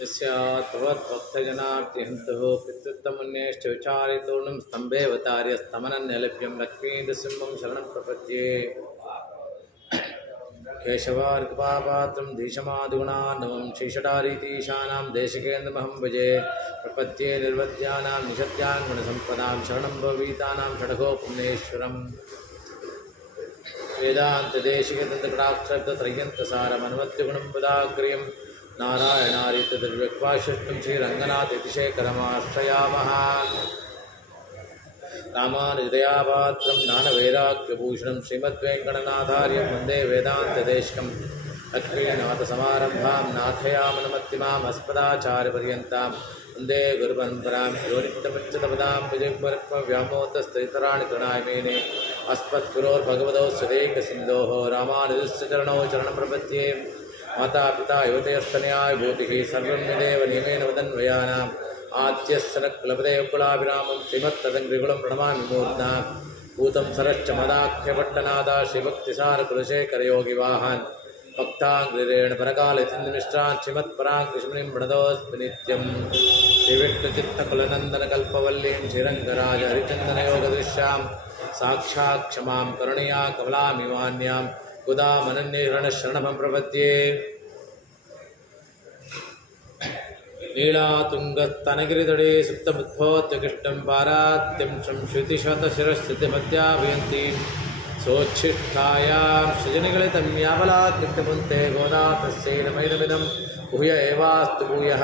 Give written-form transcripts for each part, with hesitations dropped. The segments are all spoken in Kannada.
यस्यात्भवद्भक्तजनार्तिहन्तुः पितृत्तमन्येश्च विचारितूर्णं स्तम्भेऽवतार्यस्तमनन्यलभ्यं लक्ष्मीन्दसिंहं शरणं प्रपद्ये। केशवार्कपापात्रं धीशमादुगुणान्नवं श्रीषडारीतीशानां देशिकेन्द्रमहं भजे। प्रपद्ये निर्वद्यानां निषद्याङ्गुणसम्पदां शरणं भवभीतानां षड्गोपुण्येश्वरम्। वेदान्तदेशिकदन्तकटाक्षत्रयन्तसारमन्वत्यगुणं पदाग्र्यं नारायणारीतद्व्यक्वाशिष्टं श्रीरङ्गनाथयतिशेखरमाश्रयामः। रामानुजदयापात्रं ज्ञानवैराग्यभूषणं श्रीमद्वेङ्कटनाथार्यं वन्दे वेदान्तदेशिकं। लक्ष्मीनाथसमारम्भां नाथयामनमत्तिमाम् अस्मदाचार्यपर्यन्तां वन्दे गुरुपरम्परां। यो नित्यमुच्यतपदां भुजग्मव्यामोतस्तैतराणि तृणाय मेने अस्मद्गुरोर्भगवतोऽस्य देकसिन्धोः रामानुजस्य चरणौ शरणप्रपद्ये। माता पिता युवतयस्तनयाय भूतिः सर्वं यदेव नियमेन वदन्वयानाम् आद्यस्य न कुलपदेवकुलाभिरामं श्रीमत्तदङ्घ्रिकुलं प्रणमामि मूर्ध्ना। भूतं सरश्च मदाख्यपट्टनादा श्रीभक्तिसारकुलशेखरयोगिवाहान् भक्ताङ्घ्रिरेण परकालयतिन्द्रमिश्रान् श्रीमत्पराङ्कृष्णिं प्रणतोऽस्मि नित्यं। श्रीविष्णुचित्तकुलनन्दनकल्पवल्लीं श्रीरङ्गराज हरिचन्दनयोगदृश्यां साक्षात् क्षमां करुणया कमलामिवान्यां गुदामनन्यशरणं प्रपद्ये। नीलातुङ्गस्तनगिरितटे सुप्तमुद्भोत्य कृष्णं पारात्यं संश्रुतिशतशिरस्थितिमध्याभयन्तीं सोच्छिष्ठायां सृजनिगलितं याबलात्कृत्यपुन्ते गोदा तस्यै नमैदमिदं भूय एवास्तु भूयः।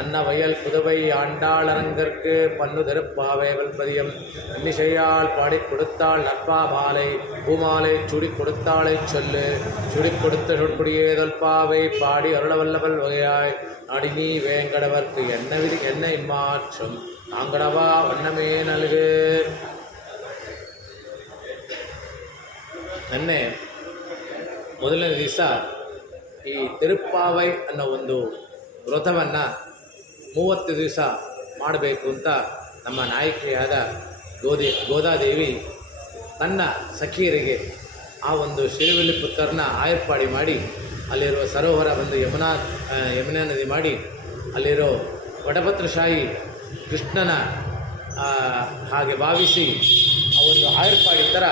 अन्नवयல் புதுவை ஆண்டாளரங்கற்கு பன்னு திருப்பாவை வல்பதியம் இன்னிசையால் பாடிக் கொடுத்தாள் நற்பா மாலை பூமாலை சுடிக் கொடுத்தாளை சொல்லு சுடிக் கொடுத்த சொற்குடியேதல்பாவை பாடி அருளவல்லவல் வகையாய் அடிநீ வேங்கடவர்க்கு என்ன விதி என்ன இம்மாற்றம் நாங்கடவா வண்ணமே நல்கு. ನನ್ನೆ ಮೊದಲನೇ ದಿವಸ ಈ ತಿರುಪ್ಪಾವೈ ಅನ್ನೋ ಒಂದು ವ್ರತವನ್ನು 30 ದಿವಸ ಮಾಡಬೇಕು ಅಂತ ನಮ್ಮ ನಾಯಕಿಯಾದ ಗೋದಾದೇವಿ ತನ್ನ ಸಖಿಯರಿಗೆ ಆ ಒಂದು ಶಿರವಿಲ್ಲಿಪುತ್ತರನ್ನ ಆಯರ್ಪಾಡಿ ಮಾಡಿ ಅಲ್ಲಿರೋ ಸರೋವರ ಬಂದು ಯಮುನಾ ನದಿ ಮಾಡಿ ಅಲ್ಲಿರೋ ವಟಪತ್ರಶಾಹಿ ಕೃಷ್ಣನ ಹಾಗೆ ಭಾವಿಸಿ ಆ ಒಂದು ಆಯರ್ಪಾಡಿ ಥರ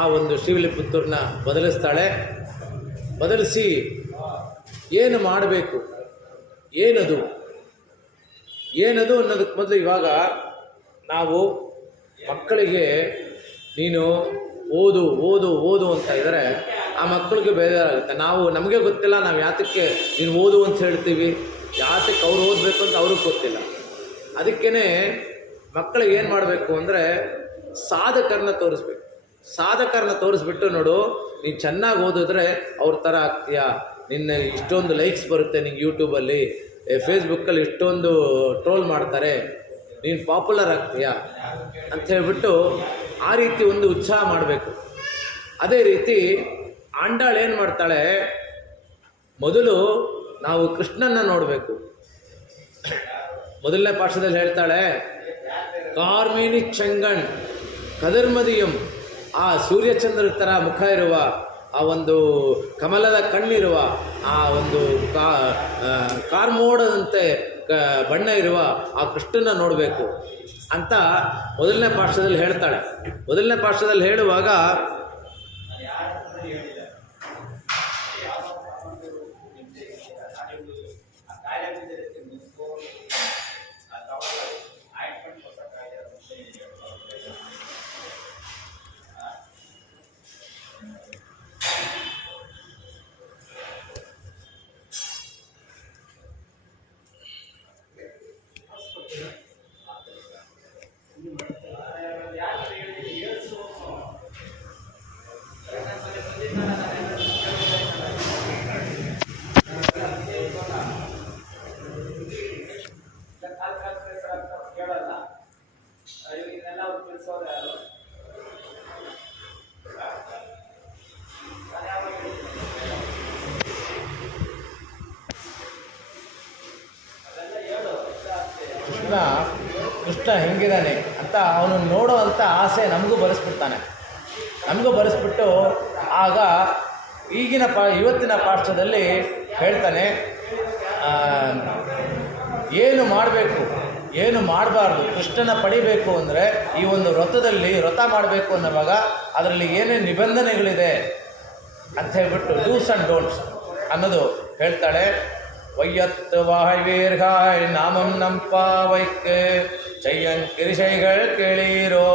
ಆ ಒಂದು ಶಿವಲಿಪುತ್ತೂರನ್ನ ಬದಲಿಸ್ತಾಳೆ. ಬದಲಿಸಿ ಏನು ಮಾಡಬೇಕು ಏನದು ಅನ್ನೋದಕ್ಕೆ ಮೊದಲು ಇವಾಗ ನಾವು ಮಕ್ಕಳಿಗೆ ನೀನು ಓದು ಅಂತ ಇದ್ದರೆ ಆ ಮಕ್ಕಳಿಗೆ ಬೇಜಾರಾಗುತ್ತೆ. ನಮಗೆ ಗೊತ್ತಿಲ್ಲ ನಾವು ಯಾತಕ್ಕೆ ನೀನು ಓದು ಅಂತ ಹೇಳ್ತೀವಿ, ಯಾತಕ್ಕೆ ಅವ್ರು ಓದಬೇಕು ಅಂತ ಅವ್ರಿಗೆ ಗೊತ್ತಿಲ್ಲ. ಅದಕ್ಕೇ ಮಕ್ಕಳಿಗೆ ಏನು ಮಾಡಬೇಕು ಅಂದರೆ ಸಾಧಕರನ್ನ ತೋರಿಸ್ಬಿಟ್ಟು ನೋಡು ನೀನು ಚೆನ್ನಾಗಿ ಓದಿದ್ರೆ ಅವ್ರ ಥರ ಆಗ್ತೀಯಾ, ನಿನ್ನ ಇಷ್ಟೊಂದು ಲೈಕ್ಸ್ ಬರುತ್ತೆ ನಿಂಗೆ ಯೂಟ್ಯೂಬಲ್ಲಿ ಫೇಸ್ಬುಕ್ಕಲ್ಲಿ ಇಷ್ಟೊಂದು ಟ್ರೋಲ್ ಮಾಡ್ತಾರೆ, ನೀನು ಪಾಪ್ಯುಲರ್ ಆಗ್ತೀಯಾ ಅಂತ ಹೇಳ್ಬಿಟ್ಟು ಆ ರೀತಿ ಒಂದು ಉತ್ಸಾಹ ಮಾಡಬೇಕು. ಅದೇ ರೀತಿ ಆಂಡಾಳು ಏನು ಮಾಡ್ತಾಳೆ, ಮೊದಲು ನಾವು ಕೃಷ್ಣನ್ನ ನೋಡಬೇಕು. ಮೊದಲನೇ ಪಾಠದಲ್ಲಿ ಹೇಳ್ತಾಳೆ ಕಾರ್ಮಿಣಿ ಚಂಗಣ್ ಕದರ್ಮದಿಯಂ, ಆ ಸೂರ್ಯಚಂದ್ರ ಥರ ಮುಖ ಇರುವ ಆ ಒಂದು ಕಮಲದ ಕಣ್ಣಿರುವ ಆ ಒಂದು ಕಾರ್ಮೋಡದಂತೆ ಬಣ್ಣ ಇರುವ ಆ ಕೃಷ್ಣನ ನೋಡಬೇಕು ಅಂತ ಮೊದಲನೇ ಪಾಠದಲ್ಲಿ ಹೇಳ್ತಾಳೆ. ಮೊದಲನೇ ಪಾಠದಲ್ಲಿ ಹೇಳುವಾಗ ಕೃಷ್ಣ ಹೆಂಗಿದ್ದಾನೆ ಅಂತ ಅವನು ನೋಡೋ ಅಂಥ ಆಸೆ ನಮಗೂ ಬರೆಸ್ಬಿಟ್ಟು ಆಗ ಇವತ್ತಿನ ಪಾಠದಲ್ಲಿ ಹೇಳ್ತಾನೆ ಏನು ಮಾಡಬೇಕು, ಏನು ಮಾಡಬಾರ್ದು, ಕೃಷ್ಣನ ಪಡಿಬೇಕು ಅಂದರೆ ಈ ಒಂದು ವ್ರತ ಮಾಡಬೇಕು ಅನ್ನೋವಾಗ ಅದರಲ್ಲಿ ಏನೇನು ನಿಬಂಧನೆಗಳಿದೆ ಅಂತ ಹೇಳ್ಬಿಟ್ಟು ಡೂಸ್ ಆ್ಯಂಡ್ ಡೋಂಟ್ಸ್ ಅನ್ನೋದು ಹೇಳ್ತಾಳೆ. வையத்து வாய்வீர்காய் நாமம் நம்பாவைக்கு செய்யங்கிரிசைகள் கிளீரோ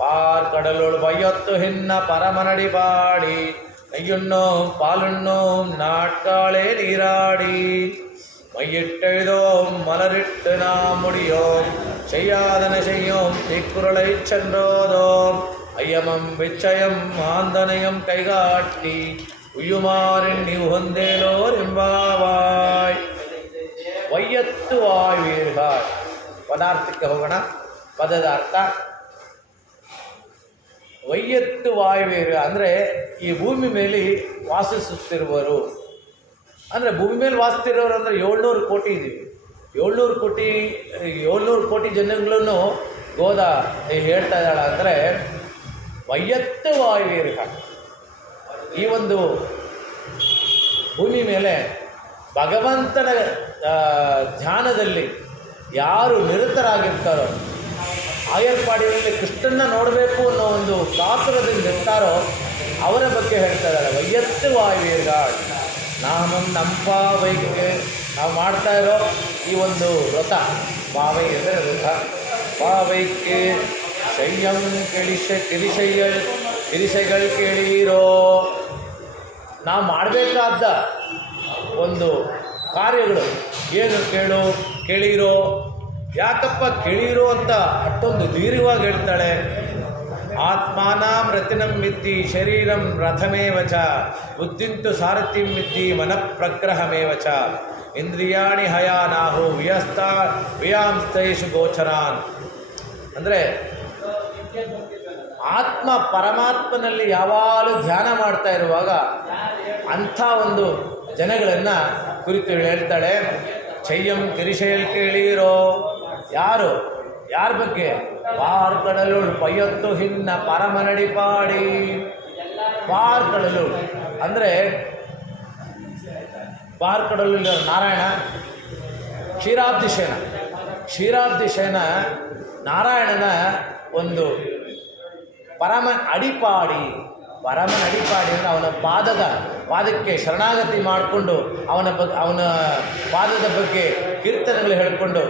பார்க்கடலுள் வையத்து ஹின்ன பரமனடி பாடி நெய்யுண்ணோம் பாலுண்ணோம் நாட்காலே நீராடி மையிட்டெழுதோம் மலரிட்டு நாம் முடியோம் செய்யாதன செய்யோம் தீக்குறளை சென்றோதோம் ஐயமம் விச்சயம் ஆந்தனையும் கைகாட்டி உயுமாறின் உகந்தேலோர் ಎಂಬಾವಾಯ್. ವೈಯತ್ತು ವಾಯುವೀರ್ಗಾಯ್ ಪದಾರ್ಥಕ್ಕೆ ಹೋಗೋಣ. ಪದದ ಅರ್ಥ ವೈಯತ್ತು ವಾಯುವೀರ ಅಂದರೆ ಈ ಭೂಮಿ ಮೇಲೆ ವಾಸಿಸುತ್ತಿರುವರು. ಅಂದರೆ ಭೂಮಿ ಮೇಲೆ ವಾಸಿಸ್ತಿರೋರು ಅಂದರೆ 700 ಕೋಟಿ ಇದ್ದೀವಿ. 700 ಕೋಟಿ ಜನಗಳನ್ನು ಗೋದ ಹೇಳ್ತಾ ಇದ್ದಾಳ. ಅಂದರೆ ವೈಯತ್ತು ವಾಯುವೀರ್ಗಾಯ್ ಈ ಒಂದು ಭೂಮಿ ಮೇಲೆ ಭಗವಂತನ ಧ್ಯಾನದಲ್ಲಿ ಯಾರು ನಿರತರಾಗಿರ್ತಾರೋ, ಆಯರ್ಪಾಡಿಯಲ್ಲಿ ಕೃಷ್ಣನ ನೋಡಬೇಕು ಅನ್ನೋ ಒಂದು ಕಾತುರದಿಂದ ಇರ್ತಾರೋ ಅವರ ಬಗ್ಗೆ ಹೇಳ್ತಾ ಇದ್ದಾರೆ. ವೈಯತ್ತು ವಾಯುವೀರ್ಗಾಯ್ ನಾಮಂ ನಂಪಾವೈಗೆ ನಾವು ಮಾಡ್ತಾ ಇರೋ ಈ ಒಂದು ವ್ರತ, ಪಾವೈ ಅಂದರೆ ವ್ರತ, ಪಾವೈಕ್ಕೆ ಶಯ್ಯಂ ಕಿರಿಸೈಗಳು ಕೇಳೀರೋ. ನಾವು ಮಾಡಬೇಕಾದ ಒಂದು ಕಾರ್ಯಗಳು ಏನು ಕೇಳೀರೋ. ಯಾಕಪ್ಪ ಕೇಳೀರೋ ಅಂತ ಅಷ್ಟೊಂದು ದೀರ್ಘವಾಗಿ ಹೇಳ್ತಾಳೆ. ಆತ್ಮಾನಾಂ ರತಿನಂ ಮಿತ್ತಿ ಶರೀರಂ ರಥಮೇವ ಚ ಬುದ್ಧಿಂತು ಸಾರಥಿಂ ಮಿತ್ತಿ ಮನಃಪ್ರಗ್ರಹಮೇವ ಚ ಇಂದ್ರಿಯಾಣಿ ಹಯಾನಾಹು ವಿಯಾಂಸ್ತೈಷು ಗೋಚರಾನ್. ಅಂದರೆ ಆತ್ಮ ಪರಮಾತ್ಮನಲ್ಲಿ ಯಾವಾಗಲೂ ಧ್ಯಾನ ಮಾಡ್ತಾ ಇರುವಾಗ ಅಂಥ ಒಂದು ಜನಗಳನ್ನು ಕುರಿತು ಹೇಳ್ತಾಳೆ. ಚಯ್ಯಂ ಕಿರಿಶೆಯಲ್ಲಿ ಕೇಳೀರೋ. ಯಾರ ಬಗ್ಗೆ? ಪಾರ್ಕಡಲುಳ್ ಪಯ್ಯತ್ತು ಹಿನ್ನ ಪರಮನಡಿ ಪಾಡಿ. ಪಾರ್ಕಡಲುಳ್ ಅಂದರೆ ಪಾರ್ಕಡಲು ನಾರಾಯಣ, ಕ್ಷೀರಾಬ್ಧಿಶಯನ ನಾರಾಯಣನ ಒಂದು ಪರಮನ ಅಡಿಪಾಡಿ ಅಂದರೆ ಅವನ ಪಾದಕ್ಕೆ ಶರಣಾಗತಿ ಮಾಡಿಕೊಂಡು ಅವನ ಪಾದದ ಬಗ್ಗೆ ಕೀರ್ತನೆಗಳು ಹೇಳಿಕೊಂಡು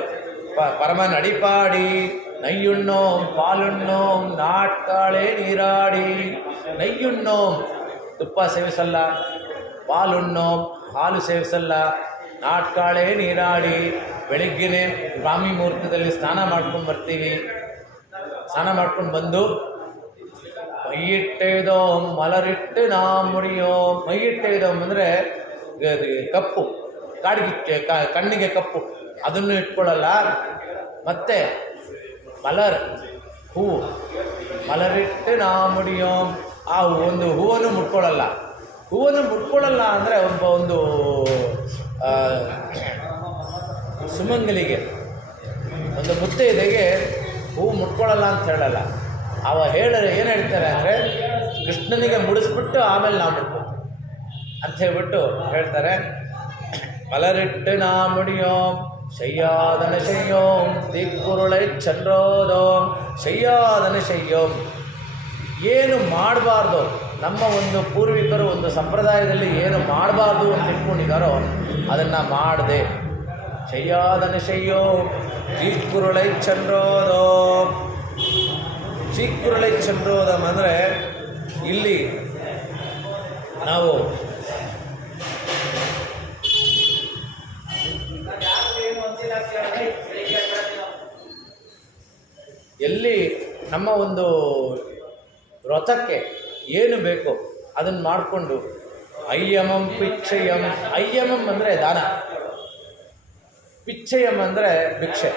ಪರಮನ ಅಡಿಪಾಡಿ ನೈಯುಣ್ಣೋಂ ಪಾಲುಣ್ಣೋಂ ನಾಟ್ಕಾಳೆ ನೀರಾಡಿ. ನೈಯುಣ್ಣೋಂ ತುಪ್ಪ ಸೇವಿಸಲ್ಲ, ಪಾಲುಣ್ಣೋಂ ಹಾಲು ಸೇವಿಸಲ್ಲ, ನಾಟ್ಕಾಳೆ ನೀರಾಡಿ. ಬೆಳಿಗ್ಗೆನೇ ಬ್ರಾಹ್ಮಿ ಮುಹೂರ್ತದಲ್ಲಿ ಸ್ನಾನ ಮಾಡ್ಕೊಂಡು ಬರ್ತೀವಿ. ಸ್ನಾನ ಮಾಡ್ಕೊಂಡು ಬಂದು ಮೈಯಿಟ್ಟೆಯ್ದೋಂ ಮಲರಿಟ್ಟು ನಾ ಮುಡಿಯೋಂ. ಮೈಯಿಟ್ಟೆಯ್ದೋಂ ಅಂದರೆ ಕಪ್ಪು, ಕಣ್ಣಿಗೆ ಕಪ್ಪು, ಅದನ್ನು ಇಟ್ಕೊಳ್ಳಲ್ಲ. ಮತ್ತು ಹೂವು ಮಲರಿಟ್ಟು ನಾ ಮುಡಿಯೋಂ. ಆ ಒಂದು ಹೂವನ್ನು ಮುಟ್ಕೊಳ್ಳಲ್ಲ ಅಂದರೆ ಒಂದು ಸುಮಂಗಲಿಗೆ, ಒಂದು ಮುತ್ತೈದೆಗೆ ಹೂವು ಮುಟ್ಕೊಳ್ಳಲ್ಲ ಅಂತ ಹೇಳಲ್ಲ. ಏನು ಹೇಳ್ತಾರೆ ಅಂದರೆ ಕೃಷ್ಣನಿಗೆ ಮುಡಿಸ್ಬಿಟ್ಟು ಆಮೇಲೆ ನಾವು ಮುಟ್ಕೋತೀವಿ ಅಂತ ಹೇಳ್ಬಿಟ್ಟು ಹೇಳ್ತಾರೆ. ಮಲರಿಟ್ಟು ನಾ ಮುಡಿಯೋಂ ಶಯ್ಯಾದನ ಶಯ್ಯೋಂ ದಿಕ್ಕುರುಳೈ ಚಂದ್ರೋದೋಂ. ಶಯ್ಯಾದನ ಶಯ್ಯೋಂ ಏನು ಮಾಡಬಾರ್ದು, ನಮ್ಮ ಒಂದು ಪೂರ್ವಿಕರು ಒಂದು ಸಂಪ್ರದಾಯದಲ್ಲಿ ಏನು ಮಾಡಬಾರ್ದು ಅಂತ ಇಟ್ಕೊಂಡಿದ್ದಾರೋ ಅದನ್ನು ಮಾಡದೆ. ಶಯ್ಯಾದನ ಶಯ್ಯೋಂ ದಿಕ್ಕುರುಳೈ ಚಂದ್ರೋದೋಂ. ಚೀಕ್ಕುರುಳೈ ಚಂದ್ರೋದಂ ಅಂದರೆ ಇಲ್ಲಿ ನಾವು ಎಲ್ಲಿ ನಮ್ಮ ಒಂದು ವ್ರತಕ್ಕೆ ಏನು ಬೇಕೋ ಅದನ್ನು ಮಾಡಿಕೊಂಡು ಅಯ್ಯಮಂ ಪಿಚ್ಚಯಂ. ಅಯ್ಯಮಂ ಅಂದರೆ ದಾನ, ಪಿಚ್ಚಯಂ ಅಂದರೆ ಭಿಕ್ಷೆ.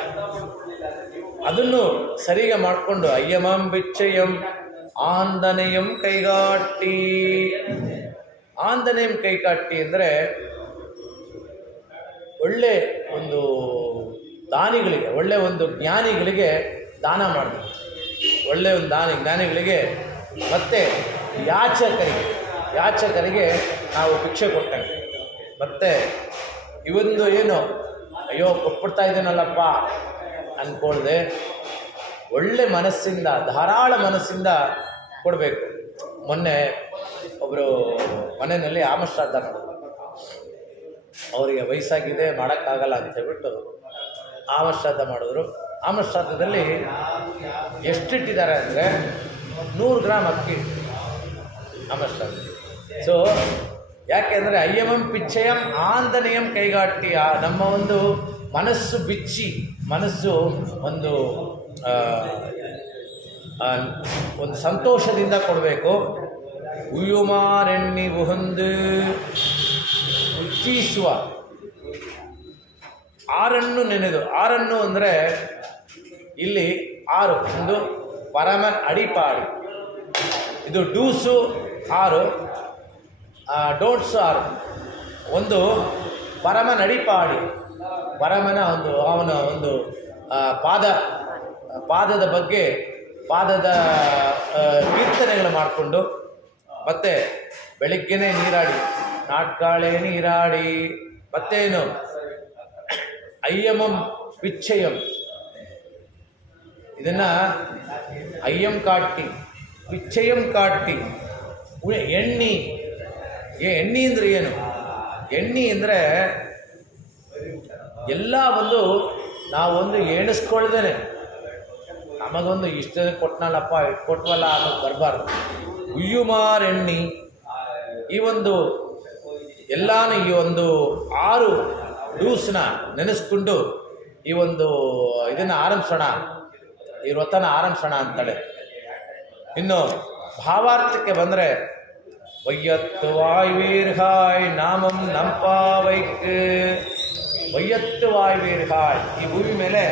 ಅದನ್ನು ಸರಿಗೆ ಮಾಡಿಕೊಂಡು ಅಯ್ಯಮಂ ಭಿಚ್ಚಯಂ ಆಂದನೆಯಂ ಕೈಗಾಟಿ. ಆಂದನೆಯಂ ಕೈಗಾಟಿ ಅಂದರೆ ಒಳ್ಳೆ ಒಂದು ದಾನಿಗಳಿಗೆ, ಒಳ್ಳೆ ಒಂದು ಜ್ಞಾನಿಗಳಿಗೆ ದಾನ ಮಾಡಿದೆ. ಒಳ್ಳೆಯ ಒಂದು ಜ್ಞಾನಿಗಳಿಗೆ ಮತ್ತು ಯಾಚಕರಿಗೆ ನಾವು ಭಿಕ್ಷೆ ಕೊಟ್ಟಂಗೆ. ಮತ್ತು ಇವೊಂದು ಏನು ಅಯ್ಯೋ ಕೊಟ್ಬಿಡ್ತಾ ಇದ್ದೀನಲ್ಲಪ್ಪ ಅಂದ್ಕೊಳ್ದೆ ಒಳ್ಳೆ ಮನಸ್ಸಿಂದ, ಧಾರಾಳ ಮನಸ್ಸಿಂದ ಕೊಡಬೇಕು. ಮೊನ್ನೆ ಒಬ್ಬರು ಮನೆಯಲ್ಲಿ ಆಮಶ್ರಾದ್ದ ಮಾಡಿದ್ರು. ಅವರಿಗೆ ವಯಸ್ಸಾಗಿದೆ, ಮಾಡೋಕ್ಕಾಗಲ್ಲ ಅಂತ ಹೇಳ್ಬಿಟ್ಟು ಆಮಶ್ರಾದ್ದ ಮಾಡಿದ್ರು. ಆಮಶ್ರಾದ್ದದಲ್ಲಿ ಎಷ್ಟಿಟ್ಟಿದ್ದಾರೆ ಅಂದರೆ 100 ಗ್ರಾಮ್ ಅಕ್ಕಿ ಆಮಶ್ರಾದ್ದ. ಸೊ ಯಾಕೆಂದರೆ ಅಯ್ಯಮಂ ಪಿಚ್ಚಯಂ ಆಂದನೆಯಂ ಕೈಗಾಟಿ, ನಮ್ಮ ಒಂದು ಮನಸ್ಸು ಬಿಚ್ಚಿ, ಮನಸ್ಸು ಒಂದು ಸಂತೋಷದಿಂದ ಕೊಡಬೇಕು. ಉಯ್ಯುಮಾರೆಣ್ಣಿ ಉಹಂದು ಉಚ್ಚೀಸುವ, ಆರನ್ನು ನೆನೆದು, ಆರನ್ನು ಅಂದರೆ ಇಲ್ಲಿ 6, ಒಂದು ಪರಮ ಅಡಿಪಾಡಿ, ಇದು ಡೂಸು 6, ಡೋಂಟ್ಸು 6. ಒಂದು ಪರಮ ನಡಿಪಾಡಿ, ಪರಮನ ಒಂದು ಅವನ ಒಂದು ಪಾದದ ಬಗ್ಗೆ ಪಾದದ ಕೀರ್ತನೆಗಳು ಮಾಡಿಕೊಂಡು, ಮತ್ತು ಬೆಳಿಗ್ಗೆನೇ ನೀರಾಡಿ, ನಾಟ್ಕಾಳೆ ನೀರಾಡಿ, ಮತ್ತೇನು ಅಯ್ಯಮಂ ಪಿಚ್ಚಯಂ, ಇದನ್ನು ಅಯ್ಯಂ ಕಾಟಿ, ಪಿಚ್ಚಯಂ ಕಾಟಿ. ಎಣ್ಣೆ ಅಂದರೆ ಏನು? ಎಣ್ಣೆ ಅಂದರೆ ಎಲ್ಲ ಒಂದು ನಾವೊಂದು ಎಣಿಸ್ಕೊಳ್ದೇನೆ ನಮಗೊಂದು ಇಷ್ಟ ಕೊಟ್ಟನಲ್ಲಪ್ಪ, ಕೊಟ್ವಲ್ಲ ಅನ್ನೋದು ಬರಬಾರ್ದು. ಉಯ್ಯುಮಾರ್ ಎಣ್ಣೆ, ಈ ಒಂದು ಎಲ್ಲಾನು ಈ ಒಂದು 6 ಡೂಸ್ನ ನೆನೆಸ್ಕೊಂಡು ಈ ಒಂದು ಇದನ್ನು ಆರಂಭಿಸೋಣ, ಈ ವ್ರತನ ಆರಂಭಿಸೋಣ ಅಂತಾಳೆ. ಇನ್ನು ಭಾವಾರ್ಥಕ್ಕೆ ಬಂದರೆ, ವಯ್ಯತ್ತು ವಾಯ್ವೀರ್ಹಾಯ್ ನಾಮಂ ನಂಪಾವೈಕ್. ವಯ್ಯತ್ತು ವಾಯ್ವೀರ್ಹಾಯ್, ಈ ಭೂಮಿ ಮೇಲೆ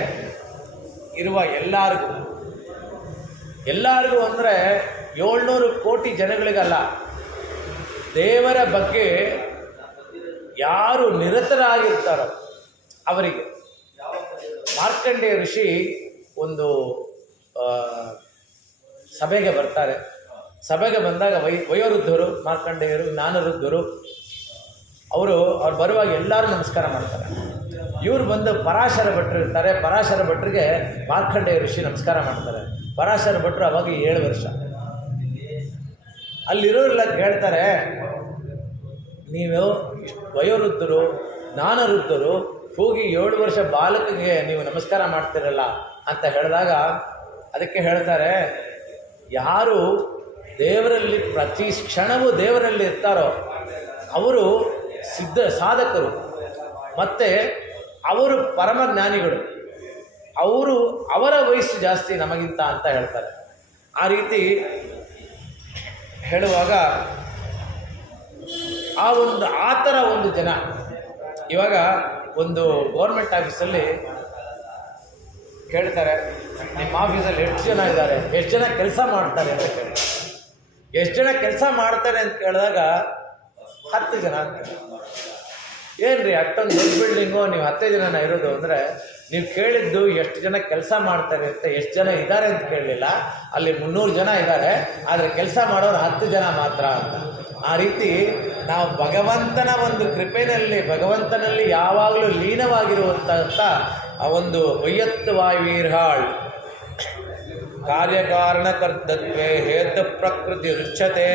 ಇರುವ ಎಲ್ಲರಿಗೂ ಅಂದರೆ 700 ಕೋಟಿ ಜನಗಳಿಗಲ್ಲ, ದೇವರ ಬಗ್ಗೆ ಯಾರು ನಿರತರಾಗಿರ್ತಾರೋ ಅವರಿಗೆ. ಮಾರ್ಕಂಡೇಯ ಋಷಿ ಒಂದು ಸಭೆಗೆ ಬರ್ತಾರೆ. ಸಭೆಗೆ ಬಂದಾಗ ವಯೋವೃದ್ಧರು, ಮಾರ್ಕಂಡೇಯರು, ಜ್ಞಾನವೃದ್ಧರು, ಅವ್ರು ಬರುವಾಗ ಎಲ್ಲರೂ ನಮಸ್ಕಾರ ಮಾಡ್ತಾರೆ. ಇವರು ಬಂದು ಪರಾಶರ ಭಟ್ರು ಇರ್ತಾರೆ. ಪರಾಶರ ಭಟ್ರಿಗೆ ಮಾರ್ಕಂಡೇಯ ಋಷಿ ನಮಸ್ಕಾರ ಮಾಡ್ತಾರೆ. ಪರಾಶರ ಭಟ್ರು ಅವಾಗ 7 ವರ್ಷ. ಅಲ್ಲಿರೋರೆಲ್ಲ ಕೇಳ್ತಾರೆ, ನೀವು ವಯೋವೃದ್ಧರು, ಜ್ಞಾನವೃದ್ಧರು ಹೋಗಿ 7 ವರ್ಷ ಬಾಲಕಿಗೆ ನೀವು ನಮಸ್ಕಾರ ಮಾಡ್ತಿರಲ್ಲ ಅಂತ ಹೇಳಿದಾಗ ಅದಕ್ಕೆ ಹೇಳ್ತಾರೆ, ಯಾರು ದೇವರಲ್ಲಿ ಪ್ರತಿ ಕ್ಷಣವೂ ದೇವರಲ್ಲಿ ಇರ್ತಾರೋ ಅವರು ಸಾಧಕರು, ಮತ್ತು ಅವರು ಪರಮಜ್ಞಾನಿಗಳು, ಅವರ ವಯಸ್ಸು ಜಾಸ್ತಿ ನಮಗಿಂತ ಅಂತ ಹೇಳ್ತಾರೆ. ಆ ರೀತಿ ಹೇಳುವಾಗ ಆ ಥರ ಒಂದು ಜನ, ಇವಾಗ ಒಂದು ಗೌರ್ಮೆಂಟ್ ಆಫೀಸಲ್ಲಿ ಕೇಳ್ತಾರೆ, ನಿಮ್ಮ ಆಫೀಸಲ್ಲಿ ಎಷ್ಟು ಜನ ಇದ್ದಾರೆ, ಎಷ್ಟು ಜನ ಕೆಲಸ ಮಾಡ್ತಾರೆ ಅಂತ ಕೇಳ್ತಾರೆ. ಎಷ್ಟು ಜನ ಕೆಲಸ ಮಾಡ್ತಾರೆ ಅಂತ ಕೇಳಿದಾಗ 10 ಜನ ಅಂತ. ಏನು ರೀ ಅಷ್ಟೊಂದು ದೊಡ್ಡ ಬಿಲ್ಡಿಂಗು, ನೀವು 10 ಜನ ಇರೋದು ಅಂದರೆ, ನೀವು ಕೇಳಿದ್ದು ಎಷ್ಟು ಜನ ಕೆಲಸ ಮಾಡ್ತಾರೆ ಅಂತ, ಎಷ್ಟು ಜನ ಇದ್ದಾರೆ ಅಂತ ಕೇಳಲಿಲ್ಲ. ಅಲ್ಲಿ 300 ಜನ ಇದ್ದಾರೆ, ಆದರೆ ಕೆಲಸ ಮಾಡೋರು 10 ಜನ ಮಾತ್ರ ಅಂತ. ಆ ರೀತಿ ನಾವು ಭಗವಂತನ ಒಂದು ಕೃಪೆಯಲ್ಲಿ, ಭಗವಂತನಲ್ಲಿ ಯಾವಾಗಲೂ ಲೀನವಾಗಿರುವಂಥ ಆ ಒಂದು ವಯ್ಯತ್ತು ವಾಯ್ವೀರ್ಹಾಳ್. ಕಾರ್ಯಕಾರಣಕರ್ತತ್ವೇ ಹೇತು ಪ್ರಕೃತಿ ರುಚ್ಯತೆ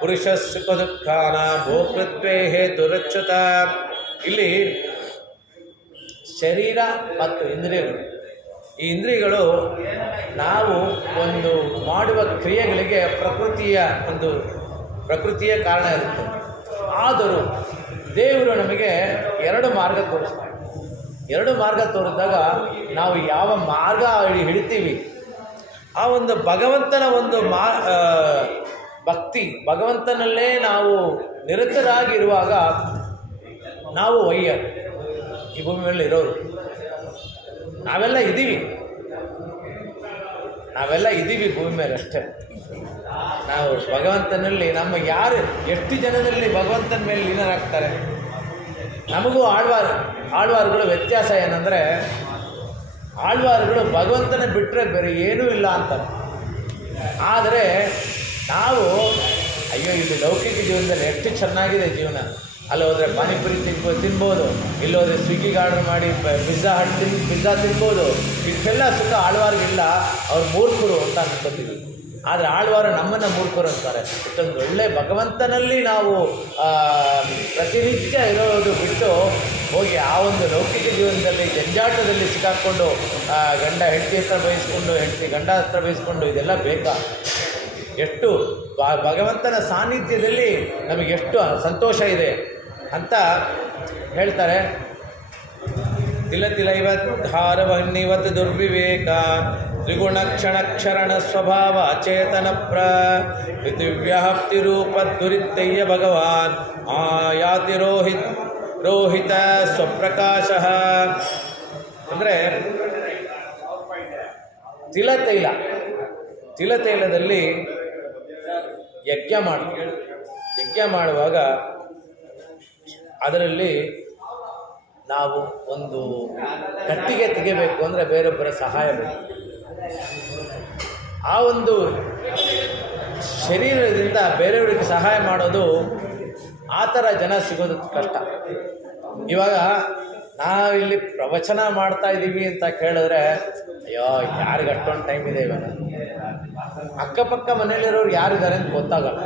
ಪುರುಷ ಸುಖ ದುಃಖಾನ ಭೋಕ್ತೃತ್ವೇ ಹೇತು ರುಚ್ಯತ. ಇಲ್ಲಿ ಶರೀರ ಮತ್ತು ಇಂದ್ರಿಯಗಳು, ಈ ಇಂದ್ರಿಯಗಳು ನಾವು ಒಂದು ಮಾಡುವ ಕ್ರಿಯೆಗಳಿಗೆ ಪ್ರಕೃತಿಯ ಕಾರಣ ಇರುತ್ತೆ. ಆದರೂ ದೇವರು ನಮಗೆ 2 ಮಾರ್ಗ ತೋರಿಸ್ತಾರೆ. 2 ಮಾರ್ಗ ತೋರಿಸಿದಾಗ ನಾವು ಯಾವ ಮಾರ್ಗ ಹಿಡಿತೀವಿ, ಆ ಒಂದು ಭಗವಂತನ ಒಂದು ಭಕ್ತಿ, ಭಗವಂತನಲ್ಲೇ ನಾವು ನಿರತರಾಗಿರುವಾಗ ನಾವು ಈ ಭೂಮಿ ಮೇಲೆ ಇರೋರು ನಾವೆಲ್ಲ ಇದ್ದೀವಿ ಭೂಮಿ ಮೇಲೆ ಅಷ್ಟೇ. ನಾವು ಭಗವಂತನಲ್ಲಿ ಎಷ್ಟು ಜನದಲ್ಲಿ ಭಗವಂತನ ಮೇಲೆ ಲೀನರಾಗ್ತಾರೆ. ನಮಗೂ ಆಳ್ವಾರುಗಳು ವ್ಯತ್ಯಾಸ ಏನಂದರೆ, ಆಳ್ವಾರುಗಳು ಭಗವಂತನ ಬಿಟ್ಟರೆ ಬೇರೆ ಏನೂ ಇಲ್ಲ ಅಂತಾರೆ. ಆದರೆ ನಾವು ಅಯ್ಯೋ ಇಲ್ಲಿ ಲೌಕಿಕ ಜೀವನದಲ್ಲಿ ಎಷ್ಟು ಚೆನ್ನಾಗಿದೆ ಜೀವನ, ಅಲ್ಲಿ ಹೋದರೆ ಪಾನಿಪುರಿ ತಿನ್ಬೋದು, ಇಲ್ಲೋದ್ರೆ ಸ್ವಿಗ್ಗಿಗೆ ಆರ್ಡರ್ ಮಾಡಿ ಪಿಜ್ಜಾ ತಿನ್ಬೋದು. ಇದಕ್ಕೆಲ್ಲ ಸುಖ ಆಳ್ವಾರ್ಗಿಲ್ಲ, ಅವ್ರು ಮೂರ್ಖರು ಅಂತ ಅನ್ಕೋತೀವಿ. ಆದರೆ ಆಳ್ವಾರು ನಮ್ಮನ್ನು ಮೂರ್ಖರು ಅಂತಾರೆ. ಇಷ್ಟೊಂದು ಒಳ್ಳೆ ಭಗವಂತನಲ್ಲಿ ನಾವು ಪ್ರತಿನಿತ್ಯ ಇರೋದು ಬಿಟ್ಟು ಹೋಗಿ ಆ ಒಂದು ಲೌಕಿಕ ಜೀವನದಲ್ಲಿ ಜಂಜಾಟದಲ್ಲಿ ಸಿಕ್ಕಾಕ್ಕೊಂಡು ಗಂಡ ಹೆಂಡತಿ ಹತ್ರ ಬಯಸ್ಕೊಂಡು, ಹೆಂಡತಿ ಗಂಡ ಹತ್ರ ಬಯಸ್ಕೊಂಡು ಇದೆಲ್ಲ ಬೇಕಾ? ಎಷ್ಟು ಭಗವಂತನ ಸಾನ್ನಿಧ್ಯದಲ್ಲಿ ನಮಗೆಷ್ಟು ಸಂತೋಷ ಇದೆ ಅಂತ ಹೇಳ್ತಾರೆ. ತಿಲತಿಲೈವತ್ ಹಾರವನ್ನಿವತ್ ದುರ್ವಿವೇಕ ತ್ರಿಗುಣ ಕ್ಷಣಕ್ಷರಣ ಸ್ವಭಾವ ಅಚೇತನ ಪೃಥಿವ್ಯಾಪ್ತಿ ರೂಪ ದುರಿತಯ್ಯ ಭಗವಾನ್ ಆಯಾತಿ ರೋಹಿತ ಸ್ವಪ್ರಕಾಶ. ಅಂದರೆ ತಿಲತೈಲದಲ್ಲಿ ಯಜ್ಞ ಮಾಡುವಾಗ ಅದರಲ್ಲಿ ನಾವು ಒಂದು ಕಟ್ಟಿಗೆ ತೆಗೆಯಬೇಕು ಅಂದರೆ ಬೇರೊಬ್ಬರ ಸಹಾಯ ಬೇಕು. ಆ ಒಂದು ಶರೀರದಿಂದ ಬೇರೆಯವರಿಗೆ ಸಹಾಯ ಮಾಡೋದು ಆ ಥರ ಜನ ಸಿಗೋದು ಕಷ್ಟ. ಇವಾಗ ನಾವಿಲ್ಲಿ ಪ್ರವಚನ ಮಾಡ್ತಾ ಇದ್ದೀವಿ ಅಂತ ಕೇಳಿದ್ರೆ ಅಯ್ಯೋ ಯಾರಿಗೆ ಅಷ್ಟೊಂದು ಟೈಮ್ ಇದೆ, ಇವಾಗ ಅಕ್ಕಪಕ್ಕ ಮನೇಲಿರೋರು ಯಾರಿದ್ದಾರೆ ಅಂತ ಗೊತ್ತಾಗಲ್ಲ.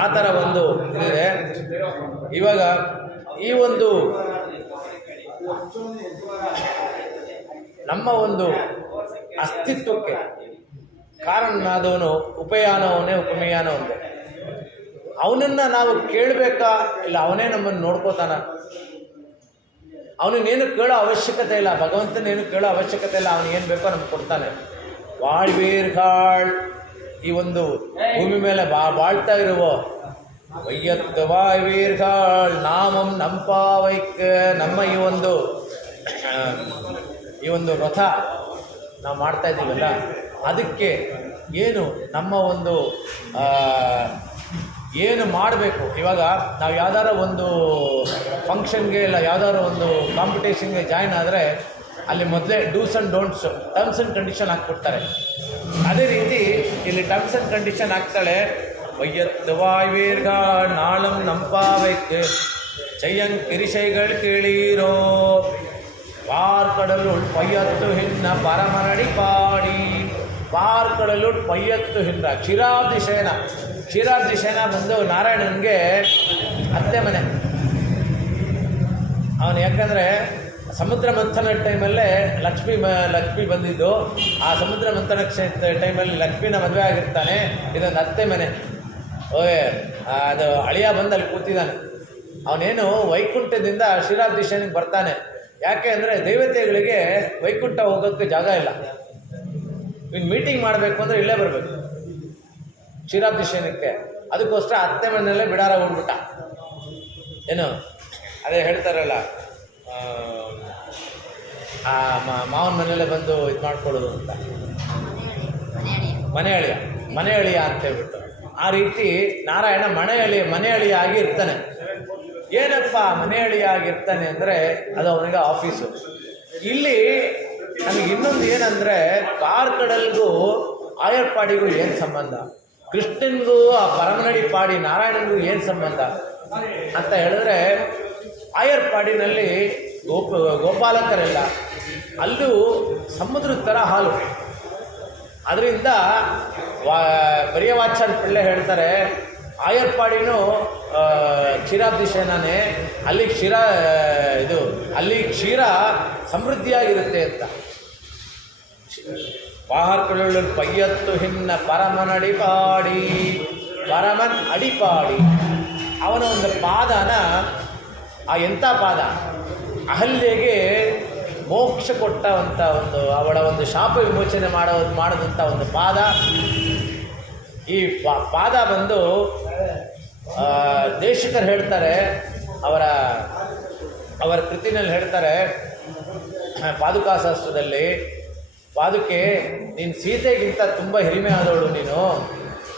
ಆ ಥರ ಒಂದು ಇದಿದೆ. ಇವಾಗ ಈ ಒಂದು ನಮ್ಮ ಒಂದು ಅಸ್ತಿತ್ವಕ್ಕೆ ಕಾರಣನಾದವನು ಉಪಯಾನವನೇ ಉಪಮೇಯಾನ ಒಂದೇ. ಅವನನ್ನು ನಾವು ಕೇಳಬೇಕಾ ಇಲ್ಲ ಅವನೇ ನಮ್ಮನ್ನು ನೋಡ್ಕೋತಾನ? ಅವನಿಗೇನು ಕೇಳೋ ಅವಶ್ಯಕತೆ ಇಲ್ಲ, ಭಗವಂತನೇನು ಕೇಳೋ ಅವಶ್ಯಕತೆ ಇಲ್ಲ. ಅವನಿಗೇನು ಬೇಕೋ ನಮ್ಗೆ ಕೊಡ್ತಾನೆ. வாழ்வீர்கள் ಈ ಒಂದು ಭೂಮಿ ಮೇಲೆ ಬಾಳ್ತಾ ಇರುವ ವೈಯತ್ತು வாழ்வீர்கள் ನಾಮಂ ನಂಪಾವೈಕ್ ನಮ್ಮ ಈ ಒಂದು ರಥ ನಾವು ಮಾಡ್ತಾ ಇದ್ದೀವಲ್ಲ, ಅದಕ್ಕೆ ಏನು ನಮ್ಮ ಒಂದು ಏನು ಮಾಡಬೇಕು. ಇವಾಗ ನಾವು ಯಾವ್ದಾರ ಒಂದು ಫಂಕ್ಷನ್ಗೆ ಇಲ್ಲ ಯಾವ್ದಾರ ಒಂದು ಕಾಂಪಿಟೇಷನ್ಗೆ ಜಾಯ್ನ್ ಆದರೆ ಅಲ್ಲಿ ಮೊದಲೇ do's and don'ts terms and condition ಹಾಕ್ಕೊಡ್ತಾರೆ. ಅದೇ ರೀತಿ ಇಲ್ಲಿ ಟರ್ಮ್ಸ್ ಆ್ಯಂಡ್ ಕಂಡೀಷನ್ ಹಾಕ್ತಾಳೆ. ವೈಯತ್ತು வாழ்வீர்கள் நாளும் நம்பாவைக்கு செய்யங்கிரிசைகள் கேளீரோ பார்க்கடலுள் பையத்து ಹಿನ್ನ ಪರಮನಡಿ ಪಾಡಿ. ಪಾರ್ಕಡಲುಳ್ ಪೈಯತ್ತು ಹಿನ್ನ ಕ್ಷೀರಾಬ್ದಿ ಶಯನ ಬಂದು ನಾರಾಯಣನಿಗೆ ಅತ್ತೆ ಮನೆ. ಅವನು ಯಾಕಂದರೆ ಸಮುದ್ರ ಮಂಥನ ಟೈಮಲ್ಲೇ ಲಕ್ಷ್ಮಿ ಬಂದಿದ್ದು. ಆ ಸಮುದ್ರ ಮಂಥನ ಟೈಮಲ್ಲಿ ಲಕ್ಷ್ಮಿನ ಮದುವೆ ಆಗಿರ್ತಾನೆ. ಇದೊಂದು ಅತ್ತೆ ಮನೆ. ಅದು ಅಳಿಯ ಬಂದು ಅಲ್ಲಿ ಕೂತಿದ್ದಾನೆ. ಅವನೇನು ವೈಕುಂಠದಿಂದ ಕ್ಷೀರಾಬ್ದಿಶನಿಗೆ ಬರ್ತಾನೆ. ಯಾಕೆ ಅಂದರೆ ದೇವತೆಗಳಿಗೆ ವೈಕುಂಠ ಹೋಗೋಕ್ಕೆ ಜಾಗ ಇಲ್ಲ. ಇನ್ನು ಮೀಟಿಂಗ್ ಮಾಡಬೇಕು ಅಂದರೆ ಇಲ್ಲೇ ಬರಬೇಕು ಕ್ಷೀರಾಬ್ದಿಶನಕ್ಕೆ. ಅದಕ್ಕೋಸ್ಕರ ಅತ್ತೆ ಮನೆಯಲ್ಲೇ ಬಿಡಾರ ಹೋಗ್ಬಿಟ್ಟ. ಏನು ಅದೇ ಹೇಳ್ತಾರಲ್ಲ, ಮಾವನ ಮನೆಯಲ್ಲೇ ಬಂದು ಇದು ಮಾಡ್ಕೊಳ್ಳೋದು ಅಂತ, ಮನೆ ಅಳಿಯ ಅಂತ ಹೇಳ್ಬಿಟ್ಟು. ಆ ರೀತಿ ನಾರಾಯಣ ಮನೆ ಅಳಿಯ ಆಗಿ ಇರ್ತಾನೆ. ಏನಪ್ಪ ಮನೆ ಅಳಿಯ ಆಗಿರ್ತಾನೆ ಅಂದರೆ ಅದು ಅವನಿಗೆ ಆಫೀಸು. ಇಲ್ಲಿ ನಮಗೆ ಇನ್ನೊಂದು ಏನಂದರೆ ಕಾರ್ಕಡಲ್ಗೂ ಆಯರ್ಪಾಡಿಗೂ ಏನು ಸಂಬಂಧ, ಕೃಷ್ಣನಿಗೂ ಆ ಪರಮನಡಿ ಪಾಡಿ ನಾರಾಯಣನಿಗೂ ಏನು ಸಂಬಂಧ ಅಂತ ಹೇಳಿದ್ರೆ, ಆಯರ್ಪಾಡಿನಲ್ಲಿ ಗೋಪಾಲಕರೆಲ್ಲ, ಅಲ್ಲೂ ಸಮುದ್ರದ ಥರ ಹಾಲು. ಅದರಿಂದ ಬರಿಯವಾಚಾರ್ಯ ಪಿಳ್ಳೆ ಹೇಳ್ತಾರೆ, ಆಯರ್ಪಾಡಿನೂ ಕ್ಷೀರಾಬ್ದಿಶನೇ, ಅಲ್ಲಿ ಕ್ಷೀರ ಸಮೃದ್ಧಿಯಾಗಿರುತ್ತೆ ಅಂತ. ಪಾರ್ಕಡಲುಳ್ ಪೈಯತ್ತು ಹಿನ್ನ ಪರಮನ್ ಅಡಿಪಾಡಿ. ಅವನ ಒಂದು ಪಾದನ, ಎಂಥ ಪಾದ, ಅಹಲ್ಯೆಗೆ ಮೋಕ್ಷ ಕೊಟ್ಟವಂಥ ಅವಳ ಒಂದು ಶಾಪ ವಿಮೋಚನೆ ಮಾಡೋದಂಥ ಒಂದು ಪಾದ. ಈ ಪಾದ ಬಂದು ದೇಶಿಕರು ಹೇಳ್ತಾರೆ, ಅವರ ಕೃತಿನಲ್ಲಿ ಹೇಳ್ತಾರೆ, ಪಾದುಕಾಶಾಸ್ತ್ರದಲ್ಲಿ, ಪಾದುಕೆ ನೀನು ಸೀತೆಗಿಂತ ತುಂಬ ಹಿರಿಮೆ ಆದವಳು ನೀನು.